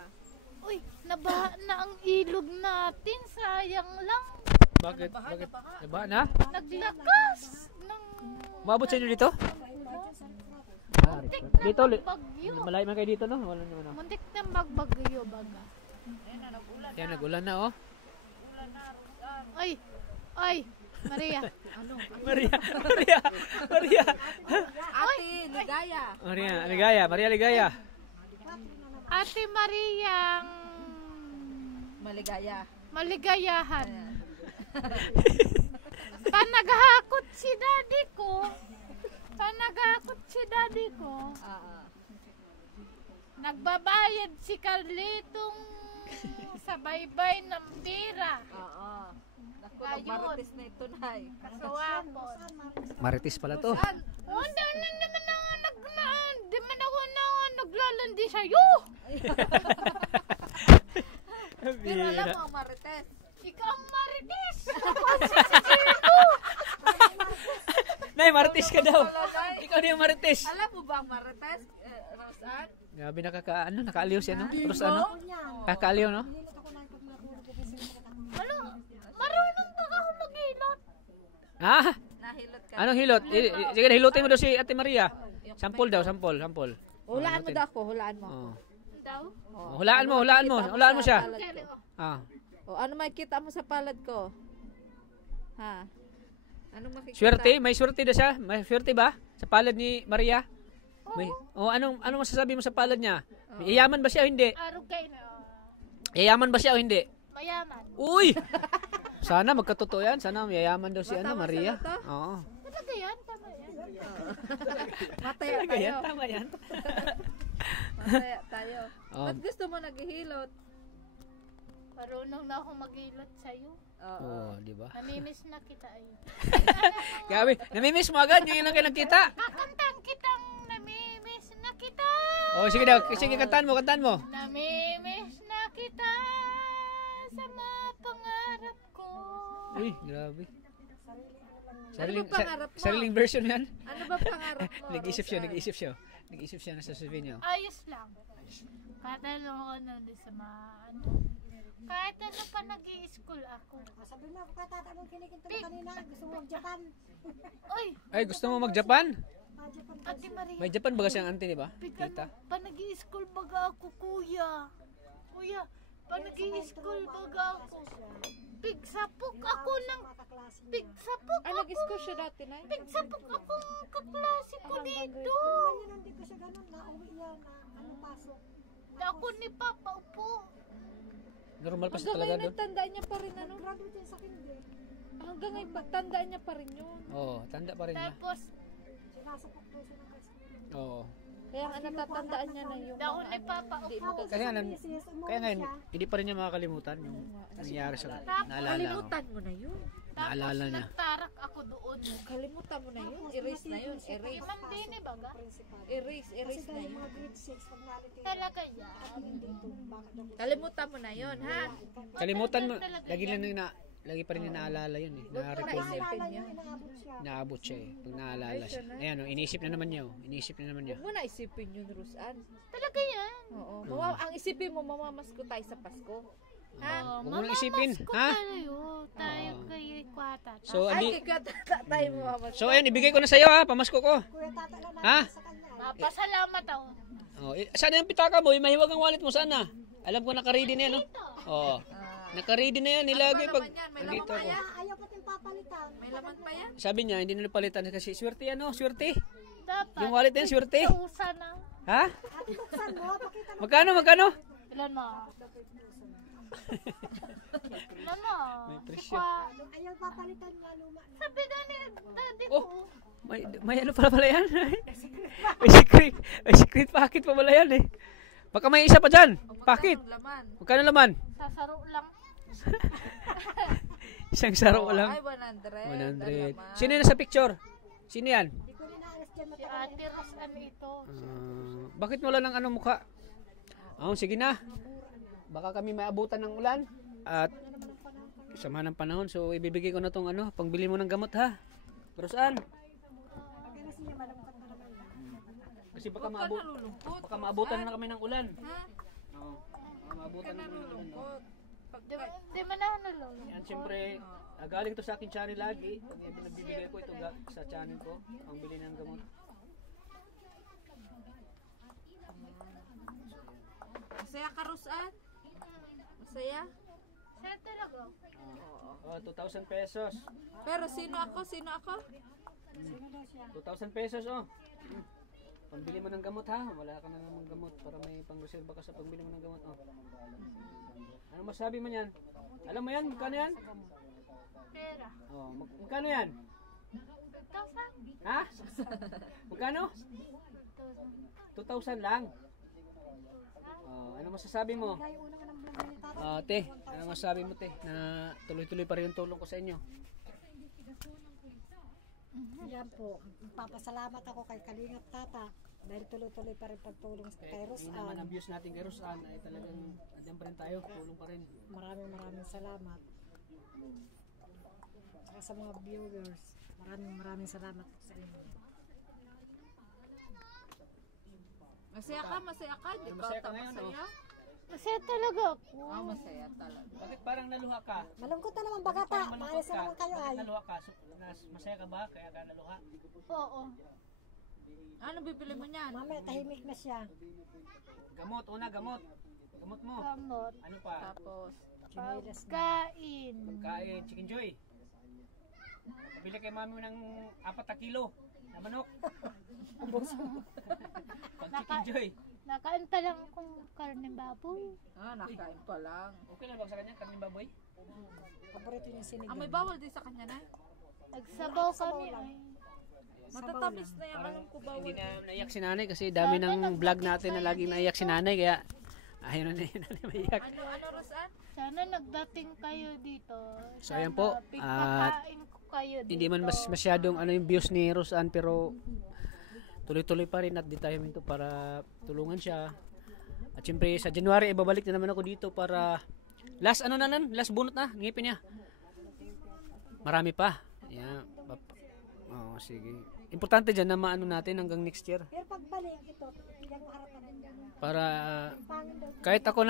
Uy, nabaha na ang ilog natin, sayang lang. Bakit? Nabaha, Bakit? nabaha. Diba na? Naglakas ng Mabot sa inyo dito? muntik Dito, na magbagyo. malayo man kayo dito, no? Wala naman, no? Muntik na magbagyo baga. Yan, nag-ulan na, oh. Ay, Maria. Maria. Ate, ligaya. Ate Mariang Maligaya. maligayahan. Panaghakot si daddy ko. Nagbabayad si Carlitong sa baybay ng pira. Oo. Naku, Ayun. nagmarites na ito, Nay. Kasuwapon. Marites pala to. Wala na naman ako di man ako na naglalandi sa'yo. Pero alam mo ang marites. Ikaw ang marites. Ako ang sisisihin mo. Nay, marites ka daw. Wala, Nay. Ikaw na yung marites. Alam mo ba ang marites, Rosan? Grabe, nakakaaliw siya, no? Terus ano? Kakaaliw, no? Nilot ako na pag natulog ko kasi makatakot. Ano? Marunong ba ako maghilot? Ha? Nahilot ka. Anong hilot? Sige, hilutin mo daw si Ate Maria. Sampol daw, sampol. Hulaan mo daw ako, hulaan mo. Oh. Daw? Oh, hulaan mo siya. Ah. O, ano makikita mo sa palad ko? Ha? Anong makikita? Swerte, may swerte daw siya. May swerte ba sa palad ni Maria? May. Oh, anong masasabi mo sa palad niya? Yayaman ba siya o hindi? Araw kayo na. Yayaman ba siya o hindi? Mayaman. Uy! Sana magkatotoo yan. Sana mayayaman daw si Tama Maria. sila to? Oo. Talaga yan? Tama yan. Mataya Talaga yan, tayo. tama yan. Mataya tayo. Oh. Ba't gusto mo naghihilot? Marunong na ako maghilot sa'yo. Oo. Oo, di ba? Namimiss na kita ay. Grabe, namimiss mo agad yung ilang kayo nagkita. Kakantang kitang namimiss na kita. Oh, sige daw, sige kantahan mo. Namimiss na kita sa mga pangarap ko. Uy, grabe. Ano ba pangarap mo? Sariling version yan. Ano ba pangarap mo? Nag-isip siya. Rosan? Nag-isip siya na sasabihin niyo. Ayos lang. Kahit ano ako nun sa mga ano. Kahit ano pa nag-i-school ako. Sabi mo ako katata mong kinikinto mo kanina. Gusto mo mag-Japan. Uy, Ay, gusto mo mag-Japan? Japan. Ate Maria. May Japan ba kasi ang auntie, di ba? Bigyan Kita. mo pa nag-i-school baga ako, kuya. Kuya, Pag nag-i-school baga ako, pigsapok ako ng pigsapok Ay, nag-school siya dati, Nay? pigsapok akong kaklase ko dito. Hindi ko siya ganun, nauwi yan na ano pasok. Ako ni Papa upo. Normal pa siya Hanggang talaga ngayon, doon. nagtandaan niya pa rin, ano? Graduate yan sa kinder. Hanggang ngayon, tandaan niya pa rin yun. Oo, tanda pa rin niya. Tapos, Sinasapok daw siya ng high Oo. Kaya nga natatandaan niya na yung daw mga ni Papa hindi upo. magagawa. Kaya nga, Sis, umuwi kaya ngayon, siya. hindi pa rin niya makakalimutan yung nangyari sa naalala. Kalimutan mo na yun. Naalala niya. Nagtarak ako doon. Kalimutan mo na yun. Erase na yun. Erase. Ma'am Dini baga? Principal. Erase Kasi na dahil yun. mga grade 6, pag nalito yung Talaga yan. tingin dito, bakit ako Kalimutan mo na yun, ha? Kalimutan mo, lagi pa rin niya naalala yun eh. Na-recall niya. naalala niya, inaabot siya. Naabot siya eh. Pag naalala siya. Ayan o, iniisip na naman niya oh. Iniisip na naman niya. Huwag mo na isipin yun, Rusan. Talaga yan. Oo. Ang isipin mo, mamamasko tayo sa Pasko. Ha? Huwag mo nang isipin. Ha? Tayo kay Kwata. So, Ay, tayo mamamasko. so ayun, ibigay ko na sa'yo ha. Pamasko ko. Kuya tata lang Ha? natin sa kanya. Pasalamat ako. Oh, saan yung pitaka mo? Mahiwag ang wallet mo sana. Alam ko naka-ready na yan oh. Oo. Naka-ready na yan. Nilagay pag nandito ako. Ayaw pa tayong papalitan. May laman pa yan? Sabi niya, hindi nila palitan kasi swerte yan oh. Swerte. Dapat. Yung wallet na yan, swerte. Usa na. Ha? At buksan mo, pakita mo. Magkano? Ilan mo? Ilan mo? May presyo. Ayaw papalitan niya, luma na. Sabi na ni daddy Oh. ko. May ano pala yan. May secret packet pa pala yan eh. Baka may isa pa dyan. Packet. Ang laman. Magkano laman? Sasaro lang. Isang saro Ay, lang. 100. 100. Sino yun sa picture? Sino yan? Hindi ko ninaalas dyan Si Ate Ros ano ito. Bakit wala ng ano mukha? Oh, sige na. Baka kami maabutan ng ulan. At sama ng panahon. So, ibibigay ko na tong ano. Pangbili mo ng gamot ha. Pero saan? Kasi baka maabutan na kami ng ulan. Ha? Oo. Baka maabutan na kami ng ulan. No? Di mo na nalulong. Yan, siyempre, galing to sa akin channel lagi. Pag yan nagbibigay ko ito sa channel ko, ang bili ng gamot. Masaya ka, Rusan? Masaya? Siya talaga. 2,000 pesos. Pero sino ako? 2,000 pesos oh. Pambili mo ng gamot ha. Wala ka na namang gamot para may pang-reserva ka sa pambili mo ng gamot oh. Ano masabi mo niyan? Alam mo yan? Magkano yan? Pera. Oh, magkano yan? 2,000. Ha? Magkano? 2,000 lang. Oh, ano masasabi mo? Kaya una ka ng vlog ni tata. Te, ano masasabi mo te? Na tuloy-tuloy pa rin yung tulong ko sa inyo. Yan po. Papasalamat ako kay Kalingap Tata. Dahil tuloy-tuloy pa rin pagtulong kay Yung naman ang Rosan. views natin kay Rosan ay talagang andyan pa rin tayo. Tulong pa rin. Maraming salamat. Saka sa mga viewers, maraming salamat po sa inyo. Masaya ka? Di ka Masaya ka ata ngayon, masaya? Masaya talaga ako. Masaya talaga. Bakit parang naluha ka? Malungkot na naman bagata. Maalis na naman kayo ay. Naluha ka? Masaya ka ba? Kaya ka naluha? Oo. Ano bibili mo niyan? Mamaya tahimik na siya. Gamot, una gamot. Gamot mo. Kamot. Ano pa? Tapos, Chinilas na. Pagkain. Pagkain, Chicken Joy. Pabili kay mami ng 4 na kilo na manok. Pag Chicken Joy. Nakain pa lang akong karne baboy. nakain pa lang. Okay lang ba sa kanya? Karning baboy? Paborito niya sinigang. May bawal din sa kanya na? Nagsabaw kami ay. Matatamis na yan. Alam ko bawal. Hindi na naiyak si nanay kasi dami ng vlog natin na laging naiyak si nanay kaya ayaw na nanay maiyak. Ano, Rosan? Sana nagdating kayo dito. So ayan po, Pagkakain ko kayo dito. hindi man masyadong ano yung views ni Rosan pero tuloy-tuloy pa rin at determined to para tulungan siya. At syempre sa January ibabalik na naman ako dito para last bunot na ngipin niya. Marami pa. Yeah. Oh, sige. Importante dyan na maano natin hanggang next year. Pero pagbalik ito, yung harapan niya. Para kahit ako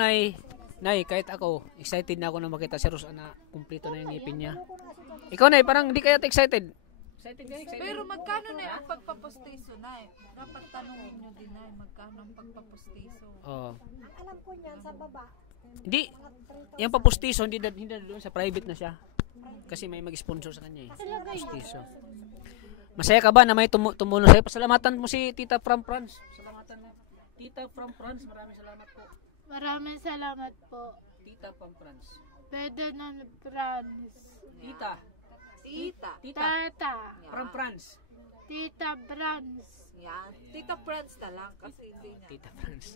kahit ako excited na ako na makita si Rosan na kumpleto na yung ngipin niya. Ikaw Nay, parang hindi kaya excited. Excited ka? Excited? Pero magkano na ang pagpapostiso na? Dapat tanongin nyo din na magkano ang pagpapostiso. Oh. Ang alam ko niyan sa baba, Hindi, yung papustiso, hindi doon sa private na siya. Kasi may mag-sponsor sa kanya eh. Papustiso. Masaya ka ba na may tumulong sa'yo? Pasalamatan mo si Tita from France. Pasalamatan mo. Tita from France, maraming salamat po. Maraming salamat po. Tita from France. Ferdinand Franz. Tita. Tita. Tata. From France. Tita Franz. Yan. Tita Friends na lang kasi hindi niya. Tita France.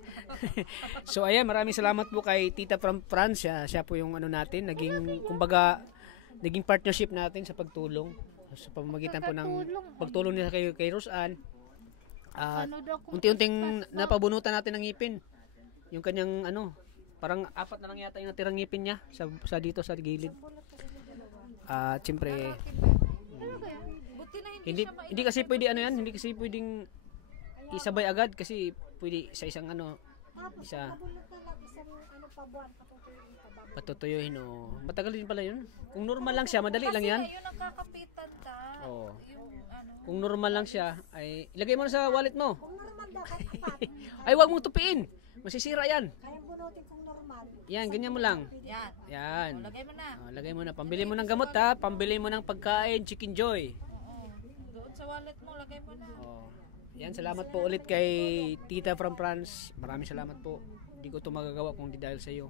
So ayan, maraming salamat po kay Tita from France. Siya po yung ano natin, naging partnership natin sa pagtulong. Sa pamamagitan po ng pagtulong niya kay Roseanne. At unti-unting napabunutan natin ng ngipin. Yung kanyang parang 4 na lang yata yung natirang ngipin niya sa dito sa gilid. At siyempre Buti na hindi siya hindi kasi pwede hindi kasi pwedeng isabay agad kasi pwede sa isang isa patutuyuhin o matagal din pala yun. Kung normal lang siya, madali lang yan. Kasi yun ang kakapitan ka. Oo. Yung Kung normal lang siya, ay ilagay mo na sa wallet mo. Ay, wag mong tupiin. Masisira yan. Kaya bunutin kung normal. Yan, ganyan mo lang. yan. Yan. Lagay mo na. Lagay mo na. Pambili mo ng gamot ha. Pambili mo ng pagkain, Chicken Joy. Oo. Doon sa wallet mo, lagay mo na. Oh. Yan, salamat po ulit kay Tita from France. Maraming salamat po. Hindi ko ito magagawa kung di dahil sa iyo.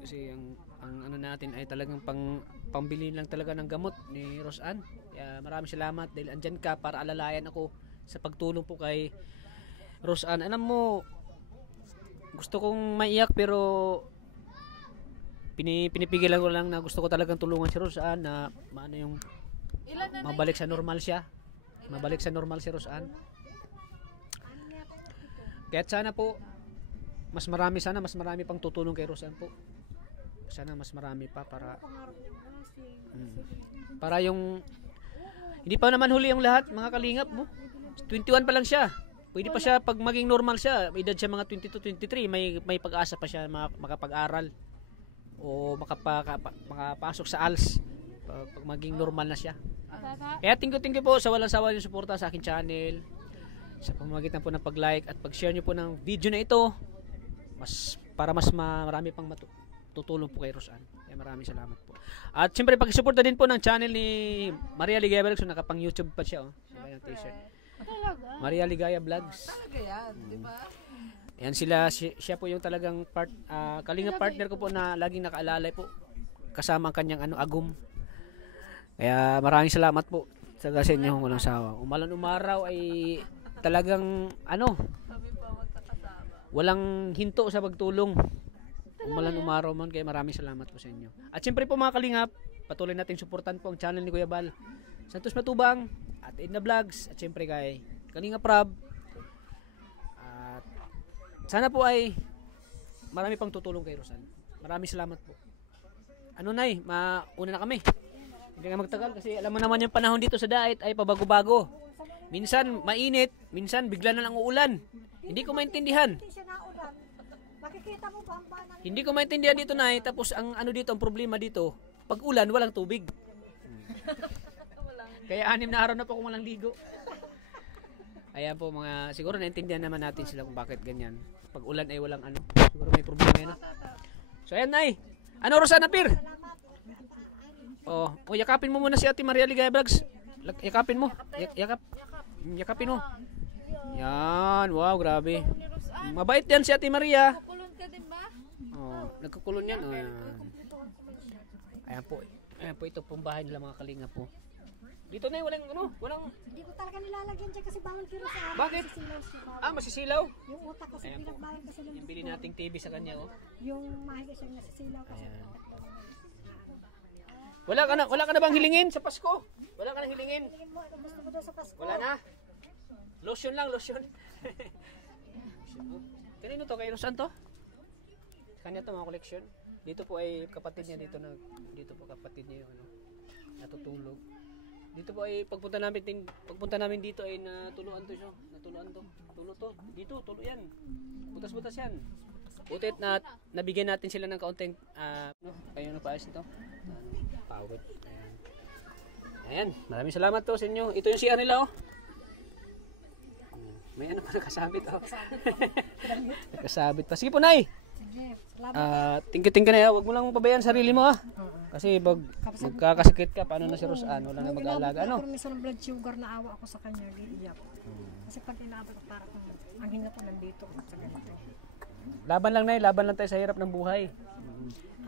Kasi ang natin ay talagang pambili lang talaga ng gamot ni Roseanne. Kaya maraming salamat dahil andyan ka para alalayan ako sa pagtulong po kay Roseanne. Alam mo, gusto kong maiyak pero pinipigilan ko lang na gusto ko talagang tulungan si Roseanne na yung mabalik sa normal siya. Mabalik sa normal si Roseanne. Kaya sana po mas marami pang tutulong kay Roseanne po. Sana mas marami pa para yung hindi pa naman huli yung lahat mga kalingap mo. 21 pa lang siya. Pwede pa siya pag maging normal siya. May edad siya mga 22, 23, may pag-asa pa siya makapag-aral o makapasok sa ALS pag maging normal na siya. Kaya thank you po sa walang sawa yung suporta sa akin channel. Sa pamamagitan po ng pag-like at pag-share niyo po ng video na ito. Para mas marami pang tutulong po kay Roseanne. Kaya maraming salamat po. At siyempre pag-suporta din po ng channel ni Maria Ligaya Vlogs. So nakapang YouTube pa siya. Sabay ng t-shirt. Maria Ligaya Vlogs. Talaga yan, di ba? Yan siya po yung talagang kalinga partner ko po na laging nakaalalay po. Kasama ang kanyang agum. Kaya maraming salamat po sa inyo walang sawa. Umalan umaraw ay talagang walang hinto sa pagtulong. Umalan umaraw man, kaya maraming salamat po sa inyo. At siyempre po mga kalingap, patuloy natin suportan po ang channel ni Kuya Bal, Santos Matubang, at Edna Vlogs, at siyempre kay Kalingap Rab. At sana po ay marami pang tutulong kay Roseanne. Maraming salamat po. Nay, mauna na kami. Hindi nga magtagal kasi alam mo naman yung panahon dito sa Daet ay pabago-bago. Minsan mainit, minsan bigla na lang uulan. Hindi ko maintindihan. Makikita mo ba ang banang Hindi ko maintindihan dito na tapos ang ang problema dito, pag ulan walang tubig. Kaya 6 na araw na po kung walang ligo. Ayan po siguro naintindihan naman natin sila kung bakit ganyan. Pag ulan ay walang siguro may problema yan. So ayan Nay. Roseanne Apir? Yakapin mo muna si Ate Maria Ligaya Vlogs. Yakapin mo. Yakapin mo. Yan, wow, grabe. Mabait yan si Ate Maria. Kulon ka din ba? Nagkukulon yan. Ayan po ito pong bahay nila mga kalinga po. Dito na walang hindi ko talaga nilalagyan dyan kasi bawal kiro sa amin. Bakit? Masisilaw siya. Masisilaw? Yung utak kasi pinagbawal kasi lang. Bili nating TV sa kanya Yung mahiga siyang nasisilaw kasi. Wala ka na bang hilingin sa Pasko? Wala ka na hilingin? Tingin mo, gusto mo daw sa Pasko. Wala na. Lotion lang, lotion. Kanino to? Kay Roseanne to? Kanya to mga koleksyon. Dito po ay kapatid niya dito po kapatid niya yung natutulog. Dito po ay pagpunta namin dito ay natuluan to siya. Tulo to. Dito, tulo yan. Butas-butas yan. Butit na nabigyan natin sila ng kaunting kayo nagpaayos nito. Pawit. Ayan, maraming salamat to sa inyo. Ito yung CR nila May pa nakasabit Nakasabit pa. Sige po Nay. Sige, Tingkiting ka na, huwag mo lang pabayaan sarili mo ah. Kasi magkakasakit ka, paano na si Rosan, wala na mag-aalaga, ano? Pero minsan ng blood sugar na awa ako sa kanya, iiyak. Kasi pag inaabot ko, parang ang hinga ko nandito sa ganito. Laban lang na, laban lang tayo sa hirap ng buhay.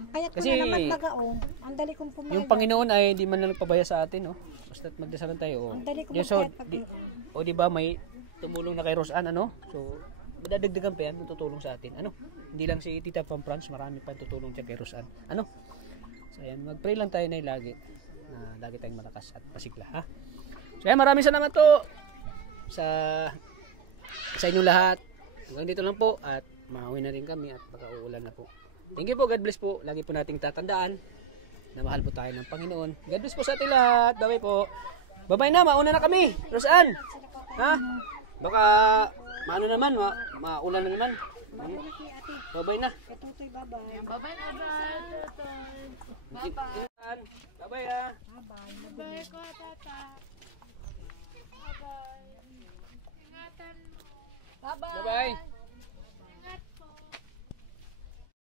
Kaya ko Kasi, na naman tagaong, ang dali kong pumayag. Yung Panginoon ay hindi man lang nagpabaya sa atin, no? Basta't magdasalan tayo. Ang dali ko So, magkayat pag... o di ba may tumulong na kay Rosan, ano? So, madadagdagan pa yan, tutulong sa atin, ano? Hindi lang si Tita from France, marami pa tutulong siya kay Rosan, ano? So, ayan, mag-pray lang tayo na lagi, na lagi tayong malakas at pasigla, ha? So, ayan, maraming salamat to sa inyo lahat. Hanggang dito lang po, at makauwi na rin kami, at baka uulan na po. Thank you po, God bless po. Lagi po nating tatandaan na mahal po tayo ng Panginoon. God bless po sa ating lahat. Bye-bye po. Bye-bye na, mauna na kami. Rosan, ha? Baka, maano naman, maulan na naman. Bye-bye na. Katutoy, bye-bye. Bye-bye na ba? Bye-bye. Bye-bye, ha? Bye ko, tata. Bye-bye. Ingatan mo. Bye-bye.